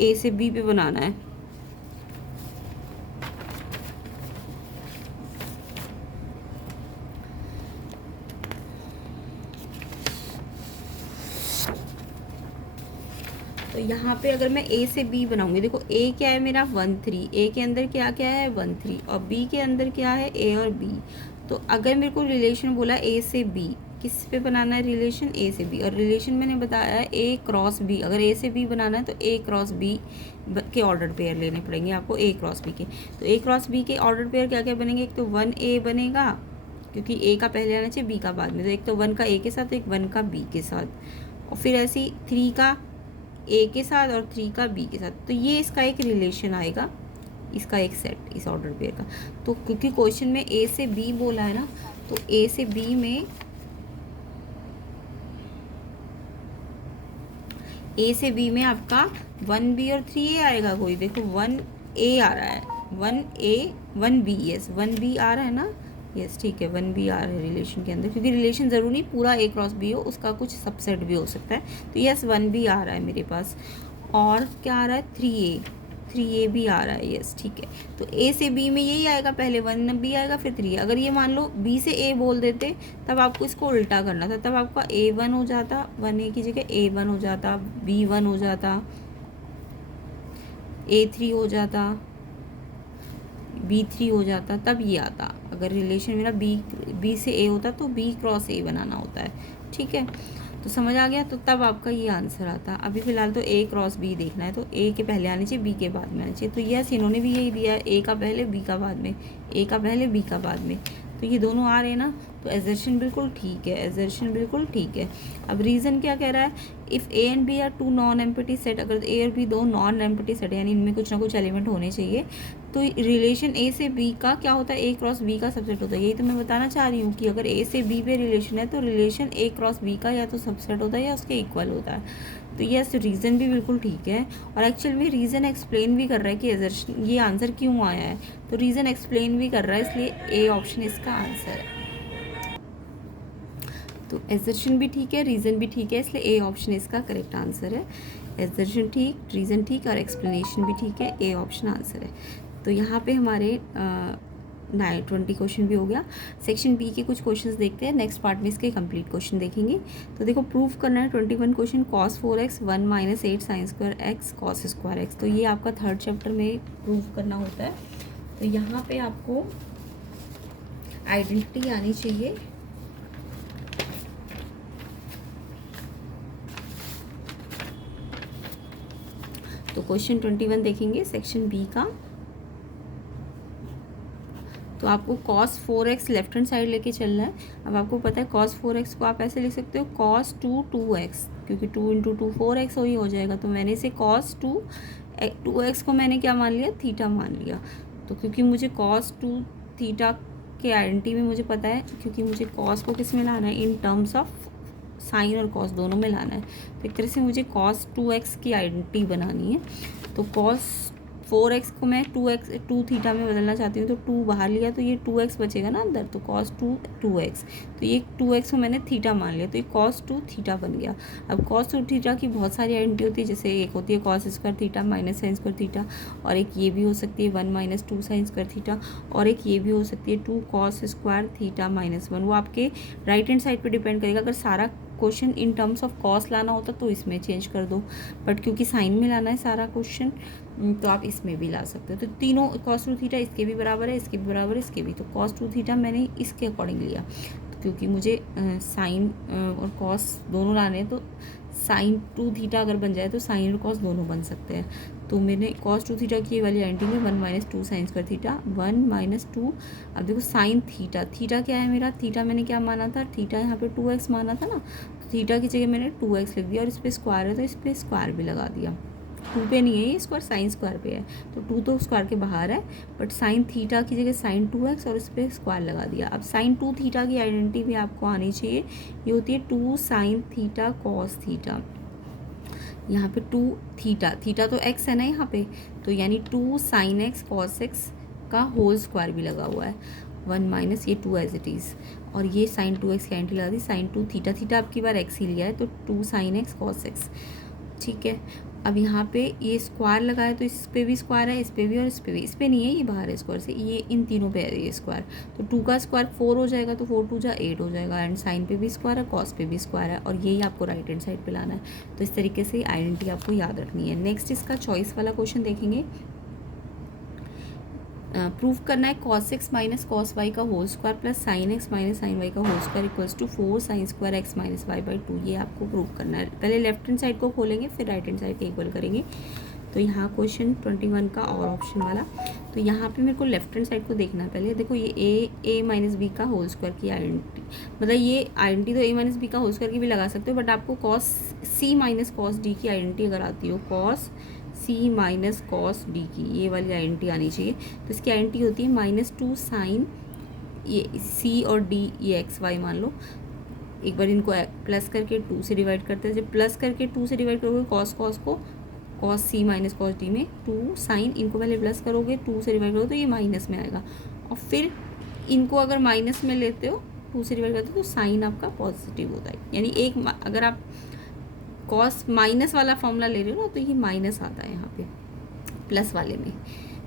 ए से बी पे बनाना है। तो यहाँ पे अगर मैं ए से बी बनाऊंगी, देखो ए क्या है मेरा 1 3, ए के अंदर क्या क्या है 1 3, और बी के अंदर क्या है ए और बी। तो अगर मेरे को रिलेशन बोला ए से बी, किस पे बनाना है रिलेशन? ए से बी, और रिलेशन मैंने बताया है ए क्रॉस बी। अगर ए से बी बनाना है तो ए क्रॉस बी के ऑर्डर पेयर लेने पड़ेंगे आपको, ए क्रॉस बी के। तो ए क्रॉस बी के ऑर्डर पेयर क्या क्या बनेंगे? एक तो 1 ए बनेगा, क्योंकि ए का पहले आना चाहिए बी का बाद में, तो एक तो 1 का ए के साथ, एक 1 का बी के साथ, और फिर ऐसी 3 का ए के साथ और 3 का बी के साथ। तो ये इसका एक रिलेशन आएगा, इसका एक सेट इस ऑर्डर पेयर का। तो क्योंकि क्वेश्चन में ए से बी बोला है ना, तो ए से बी में आपका 1 बी और 3 ए आएगा कोई। देखो 1 ए आ रहा है, 1 ए 1 बी, यस 1 बी आ रहा है ना, यस ठीक है 1 बी आ रहा है रिलेशन के अंदर, क्योंकि रिलेशन ज़रूरी नहीं पूरा ए क्रॉस बी हो, उसका कुछ सबसेट भी हो सकता है। तो यस 1 बी आ रहा है मेरे पास, और क्या आ रहा है 3 ए भी आ रहा है, यस ठीक है। तो ए से बी में यही आएगा, पहले 1 बी आएगा फिर 3। अगर ये मान लो बी से ए बोल देते तब आपको इसको उल्टा करना था, तब आपका A1 हो जाता, 1 ए की जगह A1 हो जाता, B1 हो जाता, A3 हो जाता, B3 हो जाता, तब ये आता। अगर रिलेशन मेरा बी से ए होता तो बी क्रॉस ए बनाना होता है, ठीक है। तो समझ आ गया, तो तब आपका ये आंसर आता। अभी फिलहाल तो ए क्रॉस बी देखना है, तो ए के पहले आने चाहिए, बी के बाद में आने चाहिए। तो यस इन्होंने भी यही दिया है, ए का पहले बी का बाद में, ए का पहले बी का बाद में, तो ये दोनों आ रहे हैं ना, तो एजर्शन बिल्कुल ठीक है, एजर्शन बिल्कुल ठीक है। अब रीज़न क्या कह रहा है? If A and B are 2 non empty set, अगर ए और बी दो नॉन एम्प्टी सेट है, यानी इनमें कुछ ना कुछ एलिमेंट होने चाहिए, तो रिलेशन ए से बी का क्या होता है? ए क्रॉस बी का सबसेट होता है। यही तो मैं बताना चाह रही हूँ कि अगर ए से बी पे रिलेशन है तो रिलेशन ए क्रॉस बी का या तो सबसेट होता है या उसके इक्वल होता है। तो यस रीज़न भी बिल्कुल ठीक है, और एक्चुअल में रीज़न एक्सप्लेन भी कर रहा है कि एजर्शन ये आंसर क्यों आया है, तो रीज़न एक्सप्लेन भी कर रहा है, इसलिए ए ऑप्शन इसका आंसर है। तो एजर्शन भी ठीक है, रीज़न भी ठीक है, इसलिए ए ऑप्शन इसका करेक्ट आंसर है। एजर्शन ठीक, रीज़न ठीक और एक्सप्लेनेशन भी ठीक है, ए ऑप्शन आंसर है। तो यहाँ पे हमारे 20 क्वेश्चन भी हो गया। सेक्शन बी के कुछ क्वेश्चंस देखते हैं, नेक्स्ट पार्ट में इसके कंप्लीट क्वेश्चन देखेंगे। तो देखो प्रूफ करना है 21 question, cos 4x 1 - 8 sin square x cos square x। तो ये आपका 3rd चैप्टर में प्रूफ करना होता है। तो यहाँ पे आपको आइडेंटिटी आनी चाहिए, तो क्वेश्चन 21 देखेंगे सेक्शन बी का। तो आपको cos 4x left hand side लेके चलना है। अब आपको पता है cos 4x को आप ऐसे लिख सकते हो cos 2x, क्योंकि 2 इंटू 2 4x वही हो जाएगा। तो मैंने इसे cos 2x को मैंने क्या मान लिया, थीटा मान लिया। तो क्योंकि मुझे cos 2 थीटा के आइडेंटिटी में मुझे पता है, क्योंकि मुझे cos को किस में लाना है, इन टर्म्स ऑफ साइन और cos दोनों में लाना है। तो एक तरह से मुझे cos 2x की आइडेंटिटी बनानी है। तो cos 4x को मैं 2 थीटा में बदलना चाहती हूँ, तो 2 बाहर लिया तो ये 2x बचेगा ना अंदर, तो cos 2x। तो ये 2x को मैंने थीटा मान लिया, तो ये cos 2 थीटा बन गया। अब cos 2 थीटा की बहुत सारी आइडेंटिटी होती है, जैसे एक होती है cos square theta minus sign square theta, और एक ये भी हो सकती है 1 माइनस 2 साइन स्क्वायर थीटा, और एक ये भी हो सकती है 2 cos स्क्वायर थीटा माइनस 1। वो आपके राइट हैंड साइड पर डिपेंड करेगा। अगर सारा question in terms of cos लाना होता तो इसमें चेंज कर दो, बट क्योंकि साइन में लाना है सारा क्वेश्चन, तो आप इसमें भी ला सकते हो। तो तीनों cos 2 थीटा इसके भी बराबर है, इसके भी बराबर है, इसके भी। तो cos 2 थीटा मैंने इसके अकॉर्डिंग लिया, तो क्योंकि मुझे साइन और cos दोनों लाने हैं, तो sin 2 थीटा अगर बन जाए तो साइन और cos दोनों बन सकते हैं। तो मैंने cos 2 थीटा की वाली आइडेंटिटी में 1 minus 2 sign square theta 1 minus 2। अब देखो साइन थीटा, थीटा क्या है मेरा, थीटा मैंने क्या माना था, थीटा यहाँ पे 2x माना था ना, तो थीटा की जगह मैंने 2x लिख दिया, और इस पर स्क्वायर है तो इस पर स्क्वायर भी लगा दिया। 2 पे नहीं है ये स्क्वायर, साइन स्क्वायर पे है, तो 2 तो स्क्वायर के बाहर है, बट साइन थीटा की जगह साइन 2x और इस पर स्क्वायर लगा दिया। अब साइन 2 थीटा की आइडेंटिटी भी आपको आनी चाहिए, ये होती है 2 साइन थीटा कॉस थीटा। यहाँ पे 2 थीटा, थीटा तो x है ना यहाँ पे, तो यानी 2 साइन एक्स कॉस एक्स का होल स्क्वायर भी लगा हुआ है, 1 माइनस ये 2 एज इट इज़, और ये साइन 2x की आइडेंटिटी लगा दी, साइन 2 थीटा, थीटा आपकी बार x ही लिया है, तो 2 साइन एक्स कॉस एक्स। ठीक है, अब यहाँ पे ये स्क्वायर लगा है, तो इस पे भी स्क्वायर है, इस पे भी और इस पे भी, इस पे नहीं है, ये बाहर है स्क्वायर से, ये इन तीनों पे है ये स्क्वायर। तो 2 का स्क्वायर 4 हो जाएगा, तो 4 2 जा 8 हो जाएगा, एंड साइन पे भी स्क्वायर है, कॉस पे भी स्क्वायर है, और यही आपको राइट हैंड साइड पे लाना है। तो इस तरीके से आइडेंटिटी आपको याद रखनी है। नेक्स्ट इसका चॉइस वाला क्वेश्चन देखेंगे। प्रूव करना है cos x minus cos y का whole square plus sine x minus sine y का whole square equals to 4 sine square x minus Y by 2। ये आपको प्रूव करना है। पहले लेफ्ट हैंड साइड को खोलेंगे, फिर राइट हैंड साइड का इक्वल करेंगे। तो यहाँ क्वेश्चन 21 का और ऑप्शन वाला, तो यहाँ पे मेरे को लेफ्ट हैंड साइड को देखना है पहले। देखो ये a माइनस बी का होल स्क्वायर की आइडेंटिटी, मतलब ये आइडेंटिटी तो a माइनस बी का होल स्क्वायर की भी लगा सकते हो, बट आपको cos c minus cos D की आइडेंटिटी अगर आती हो, cos c minus cos D की ये वाली आइडेंटिटी आनी चाहिए। तो इसकी आइडेंटिटी होती है -2 साइन, ये c और d ये एक्स वाई मान लो, एक बार इनको प्लस करके 2 से डिवाइड करते हैं। जब प्लस करके 2 से डिवाइड करोगे cos को cos c minus cos D में 2 साइन, इनको पहले प्लस करोगे 2 से डिवाइड करोगे तो ये माइनस में आएगा, और फिर इनको अगर माइनस में लेते हो 2 से डिवाइड करते हो तो साइन आपका पॉजिटिव होता है। यानी एक अगर आप कॉस माइनस वाला फॉर्मूला ले रहे हो ना, तो ये माइनस आता है यहाँ पे प्लस वाले में।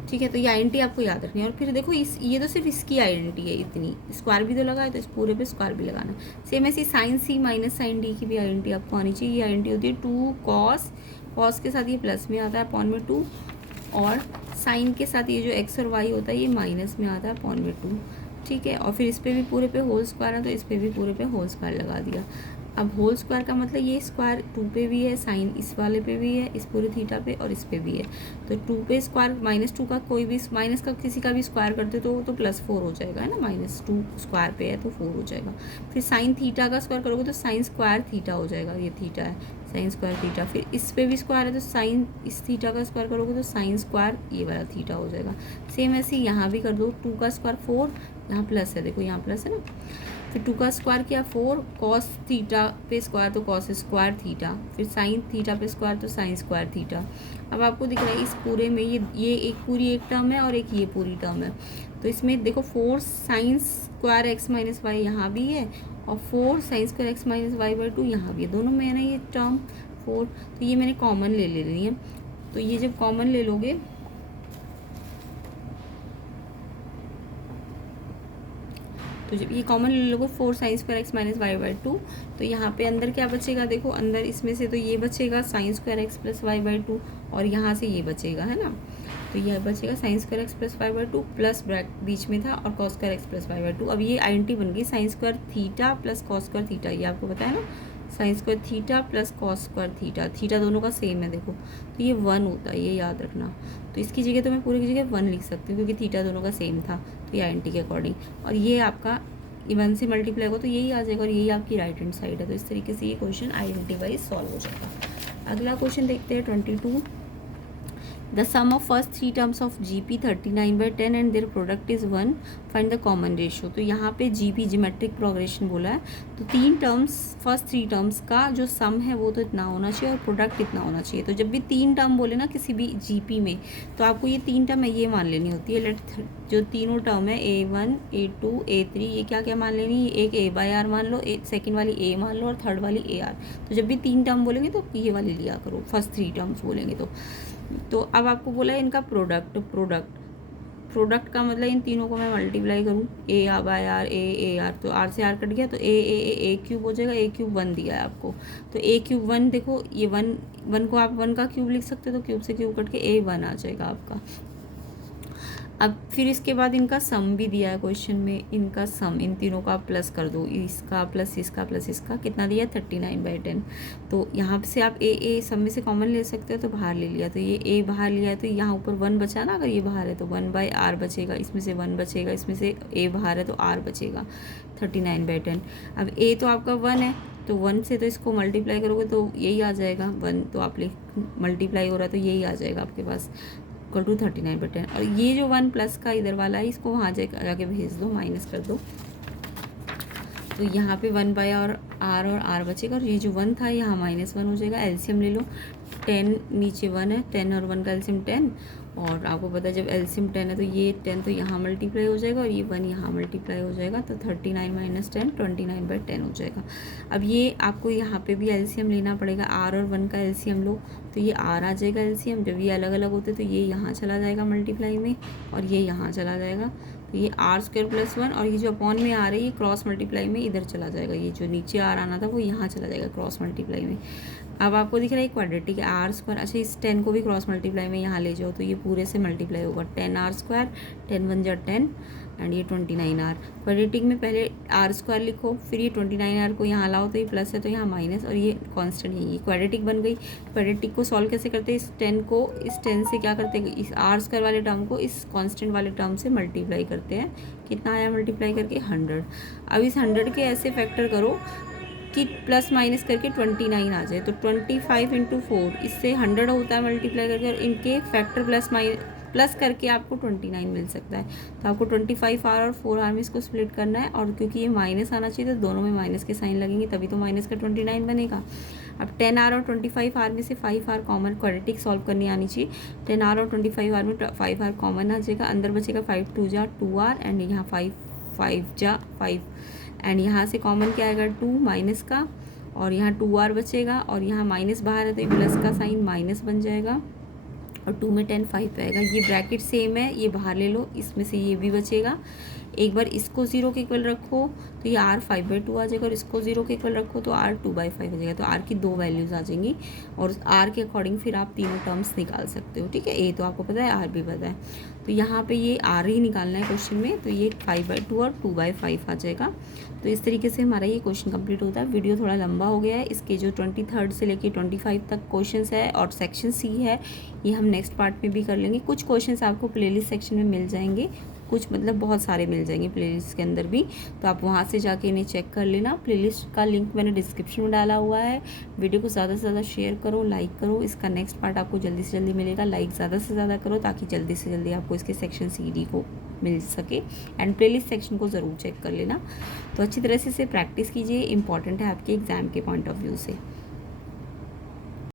ठीक है, तो ये आइडेंटिटी आपको याद रखनी है। और फिर देखो ये तो सिर्फ इसकी आइडेंटिटी है, इतनी स्क्वायर भी तो लगा है, तो इस पूरे पे स्क्वायर भी लगाना। सेम ऐसी साइन सी माइनस साइन डी की भी आइडेंटिटी आपको आनी चाहिए। ये आइडेंटिटी होती है 2 कॉस के साथ ये प्लस में आता है अपॉन में 2, और साइन के साथ ये जो एक्स और वाई होता है ये माइनस में आता है अपॉन में 2। ठीक है, और फिर इस पर भी पूरे पे होल स्क्वायर है, तो इस पर भी पूरे पे होल स्क्वायर लगा दिया। अब होल स्क्वायर का मतलब ये स्क्वायर 2 पे भी है, साइन इस वाले पे भी है, इस पूरे थीटा पे और इस पे भी है। तो 2 पे स्क्वायर -2 का कोई भी माइनस का किसी का भी स्क्वायर करते तो +4 हो जाएगा, है ना, -2 स्क्वायर पे है तो 4 हो जाएगा। फिर साइन थीटा का स्क्वायर करोगे तो साइन स्क्वायर थीटा हो जाएगा, ये थीटा है साइन स्क्वायर थीटा। फिर इस पे भी स्क्वायर है तो साइन इस थीटा का स्क्वायर करोगे तो साइन स्क्वायर ये वाला थीटा हो जाएगा। सेम ऐसे यहाँ भी कर दो, 2 का स्क्वायर 4, यहाँ प्लस है, देखो यहाँ प्लस है ना, फिर 2 का स्क्वायर किया 4, कॉस थीटा पे स्क्वायर तो कॉस स्क्वायर थीटा, फिर साइन थीटा पे स्क्वायर तो साइन स्क्वायर थीटा। अब आपको दिख रहा है इस पूरे में ये एक पूरी एक टर्म है और एक ये पूरी टर्म है। तो इसमें देखो 4 sine square X minus Y यहाँ भी है, और 4 sine square X minus Y by 2 यहाँ भी है, दोनों में है ना ये टर्म 4। तो ये मैंने कॉमन ले लेनी है। तो ये जब कॉमन ले लोगे तो जब ये कॉमन ले लोगे 4 sine square X minus Y by 2, तो यहाँ पे अंदर क्या बचेगा, देखो अंदर इसमें से तो ये बचेगा sine square x plus Y by 2, और यहाँ से ये बचेगा, है ना, तो यह बचेगा sine square x plus Y by 2 plus bracket बीच में था और cos square x plus Y by 2। अब ये आइडेंटिटी बन गई sine square theta plus cos square theta, ये आपको पता है ना, sine square theta plus cos square theta, theta दोनों का सेम है देखो, तो ये 1 होता है, ये याद रखना। तो इसकी जगह तो मैं पूरी की जगह 1 लिख सकती हूँ क्योंकि थीटा दोनों का सेम था, तो ये आईएनटी के अकॉर्डिंग। और ये आपका 1 से मल्टीप्लाई हो तो यही आ जाएगा, और यही आपकी राइट हैंड साइड है। तो इस तरीके से ये क्वेश्चन आईडेंटिटी वाइज सॉल्व हो जाएगा। अगला क्वेश्चन देखते हैं 22। The sum of first three terms of GP 39/10 and their product is 1. Find the common ratio. तो यहाँ पे GP जिमेट्रिक प्रोग्रेशन बोला है, तो 3 टर्म्स, फर्स्ट 3 टर्म्स का जो सम है वो तो इतना होना चाहिए और प्रोडक्ट इतना होना चाहिए। तो जब भी 3 टर्म बोले ना किसी भी GP में, तो आपको ये 3 टर्म है ये मान लेनी होती है। जो तीनों टर्म है A1 A2 A3, ये क्या क्या मान लेनी, एक A/R मान लो, एक सेकेंड वाली A मान लो और थर्ड वाली AR। तो जब भी 3 टर्म बोलेंगे तो ये वाली लिया करो, फर्स्ट 3 टर्म्स बोलेंगे तो अब आपको बोला है इनका प्रोडक्ट का मतलब इन तीनों को मैं मल्टीप्लाई करूँ, A/R A AR, तो R से R कट गया तो A क्यूब हो जाएगा, A क्यूब 1 दिया है आपको, तो A क्यूब 1 देखो, ये 1 को आप 1 का क्यूब लिख सकते हो, तो क्यूब से क्यूब कट के A1 आ जाएगा आपका। अब फिर इसके बाद इनका सम भी दिया है क्वेश्चन में, इनका सम इन तीनों का प्लस कर दो, इसका प्लस इसका प्लस इसका, कितना दिया है 39/10। तो यहाँ से आप ए सम में से कॉमन ले सकते हो, तो बाहर ले लिया, तो ये ए बाहर लिया है, तो यहाँ ऊपर 1 बचा ना, अगर ये बाहर है तो 1/R बचेगा, इसमें से 1 बचेगा, इसमें से ए बाहर है तो R बचेगा 39/10। अब ए तो आपका 1 है, तो 1 से तो इसको मल्टीप्लाई करोगे तो यही आ जाएगा 1, तो आप मल्टीप्लाई हो रहा है तो यही आ जाएगा आपके पास इक्वल टू 39/10। और ये जो 1 प्लस का इधर वाला है इसको वहाँ जाके भेज दो, माइनस कर दो, तो यहाँ पे 1/R और R बचेगा, और ये जो 1 था यहाँ -1 हो जाएगा। एलसीएम ले लो, 10 नीचे 1 है, 10 और 1 का एलसीएम 10, और आपको पता है जब एलसीएम 10 है तो ये 10 तो यहाँ मल्टीप्लाई हो जाएगा और ये 1 यहाँ मल्टीप्लाई हो जाएगा, तो 39 - 10 29/10 हो जाएगा। अब ये आपको यहाँ पे भी एलसीएम लेना पड़ेगा, R और 1 का एलसीएम लो, तो ये R आ जाएगा एलसीएम। जब ये अलग अलग होते तो ये यहाँ चला जाएगा मल्टीप्लाई में, और ये यहाँ चला जाएगा, तो ये R² + 1, और ये जो अपॉन में आ रही है क्रॉस मल्टीप्लाई में इधर चला जाएगा, ये जो नीचे R आना था वो यहाँ चला जाएगा क्रॉस मल्टीप्लाई में। अब आपको दिख रहा है क्वाड्रेटिक R², अच्छा इस 10 को भी क्रॉस मल्टीप्लाई में यहाँ ले जाओ, तो ये पूरे से मल्टीप्लाई होगा, 10R², 10 1 जा 10, एंड ये 29R। क्वाड्रेटिक में पहले R² लिखो, फिर ये 29R को यहाँ लाओ, तो ये प्लस है तो यहाँ माइनस, और ये कांस्टेंट है, ये क्वाड्रेटिक बन गई। क्वाड्रेटिक को सॉल्व कैसे करते हैं, इस 10 को इस 10 से क्या करते हैं, इस R² वाले टर्म को इस कांस्टेंट वाले टर्म से मल्टीप्लाई करते हैं। कितना आया मल्टीप्लाई करके 100। अब इस 100 के ऐसे फैक्टर करो कि प्लस माइनस करके 29 आ जाए, तो 25 × 4 इससे 100 होता है मल्टीप्लाई करके, और इनके फैक्टर प्लस करके आपको 29 मिल सकता है। तो आपको 25R और 4R में इसको स्प्लिट करना है, और क्योंकि ये माइनस आना चाहिए तो दोनों में माइनस के साइन लगेंगे, तभी तो माइनस का 29 बनेगा। अब 10R और 25R में से 5R कॉमन, क्वाड्रेटिक सॉल्व करनी आनी चाहिए। 10R और 25R में 5R कॉमन आ जाएगा, अंदर बचेगा 5 2 जा 2R, एंड यहाँ 5 5 जा 5, एंड यहाँ से कॉमन क्या आएगा 2 माइनस का, और यहाँ 2R बचेगा, और यहाँ माइनस बाहर है तो ये प्लस का साइन माइनस बन जाएगा, और 2 में 10 5 आएगा। ये ब्रैकेट सेम है, ये बाहर ले लो, इसमें से ये भी बचेगा। एक बार इसको 0 के इक्वल रखो तो ये R 5/2 आ जाएगा, और इसको 0 के इक्वल रखो तो R 2/5 हो जाएगा। तो R की 2 वैल्यूज़ आ जाएंगी, और R के अकॉर्डिंग फिर आप तीनों टर्म्स निकाल सकते हो, ठीक है। A तो आपको पता है, R भी पता है, तो यहाँ पे ये R ही निकालना है क्वेश्चन में, तो ये 5/2 और 2/5 आ जाएगा। तो इस तरीके से हमारा ये क्वेश्चन कंप्लीट होता है। वीडियो थोड़ा लंबा हो गया है, इसके जो 23 से लेके 25 तक क्वेश्चंस है और सेक्शन C है, ये हम नेक्स्ट पार्ट में भी कर लेंगे। कुछ क्वेश्चंस आपको प्लेलिस्ट सेक्शन में मिल जाएंगे, कुछ मतलब बहुत सारे मिल जाएंगे प्लेलिस्ट के अंदर भी, तो आप वहाँ से जाके इन्हें चेक कर लेना। प्लेलिस्ट का लिंक मैंने डिस्क्रिप्शन में डाला हुआ है। वीडियो को ज़्यादा से ज़्यादा शेयर करो, लाइक करो, इसका नेक्स्ट पार्ट आपको जल्दी से जल्दी मिलेगा। लाइक ज़्यादा से ज़्यादा करो ताकि जल्दी से जल्दी आपको इसके सेक्शन CD को मिल सके, एंड प्लेलिस्ट सेक्शन को ज़रूर चेक कर लेना। तो अच्छी तरह से इसे प्रैक्टिस कीजिए, इंपॉर्टेंट है आपके एग्ज़ाम के पॉइंट ऑफ व्यू से।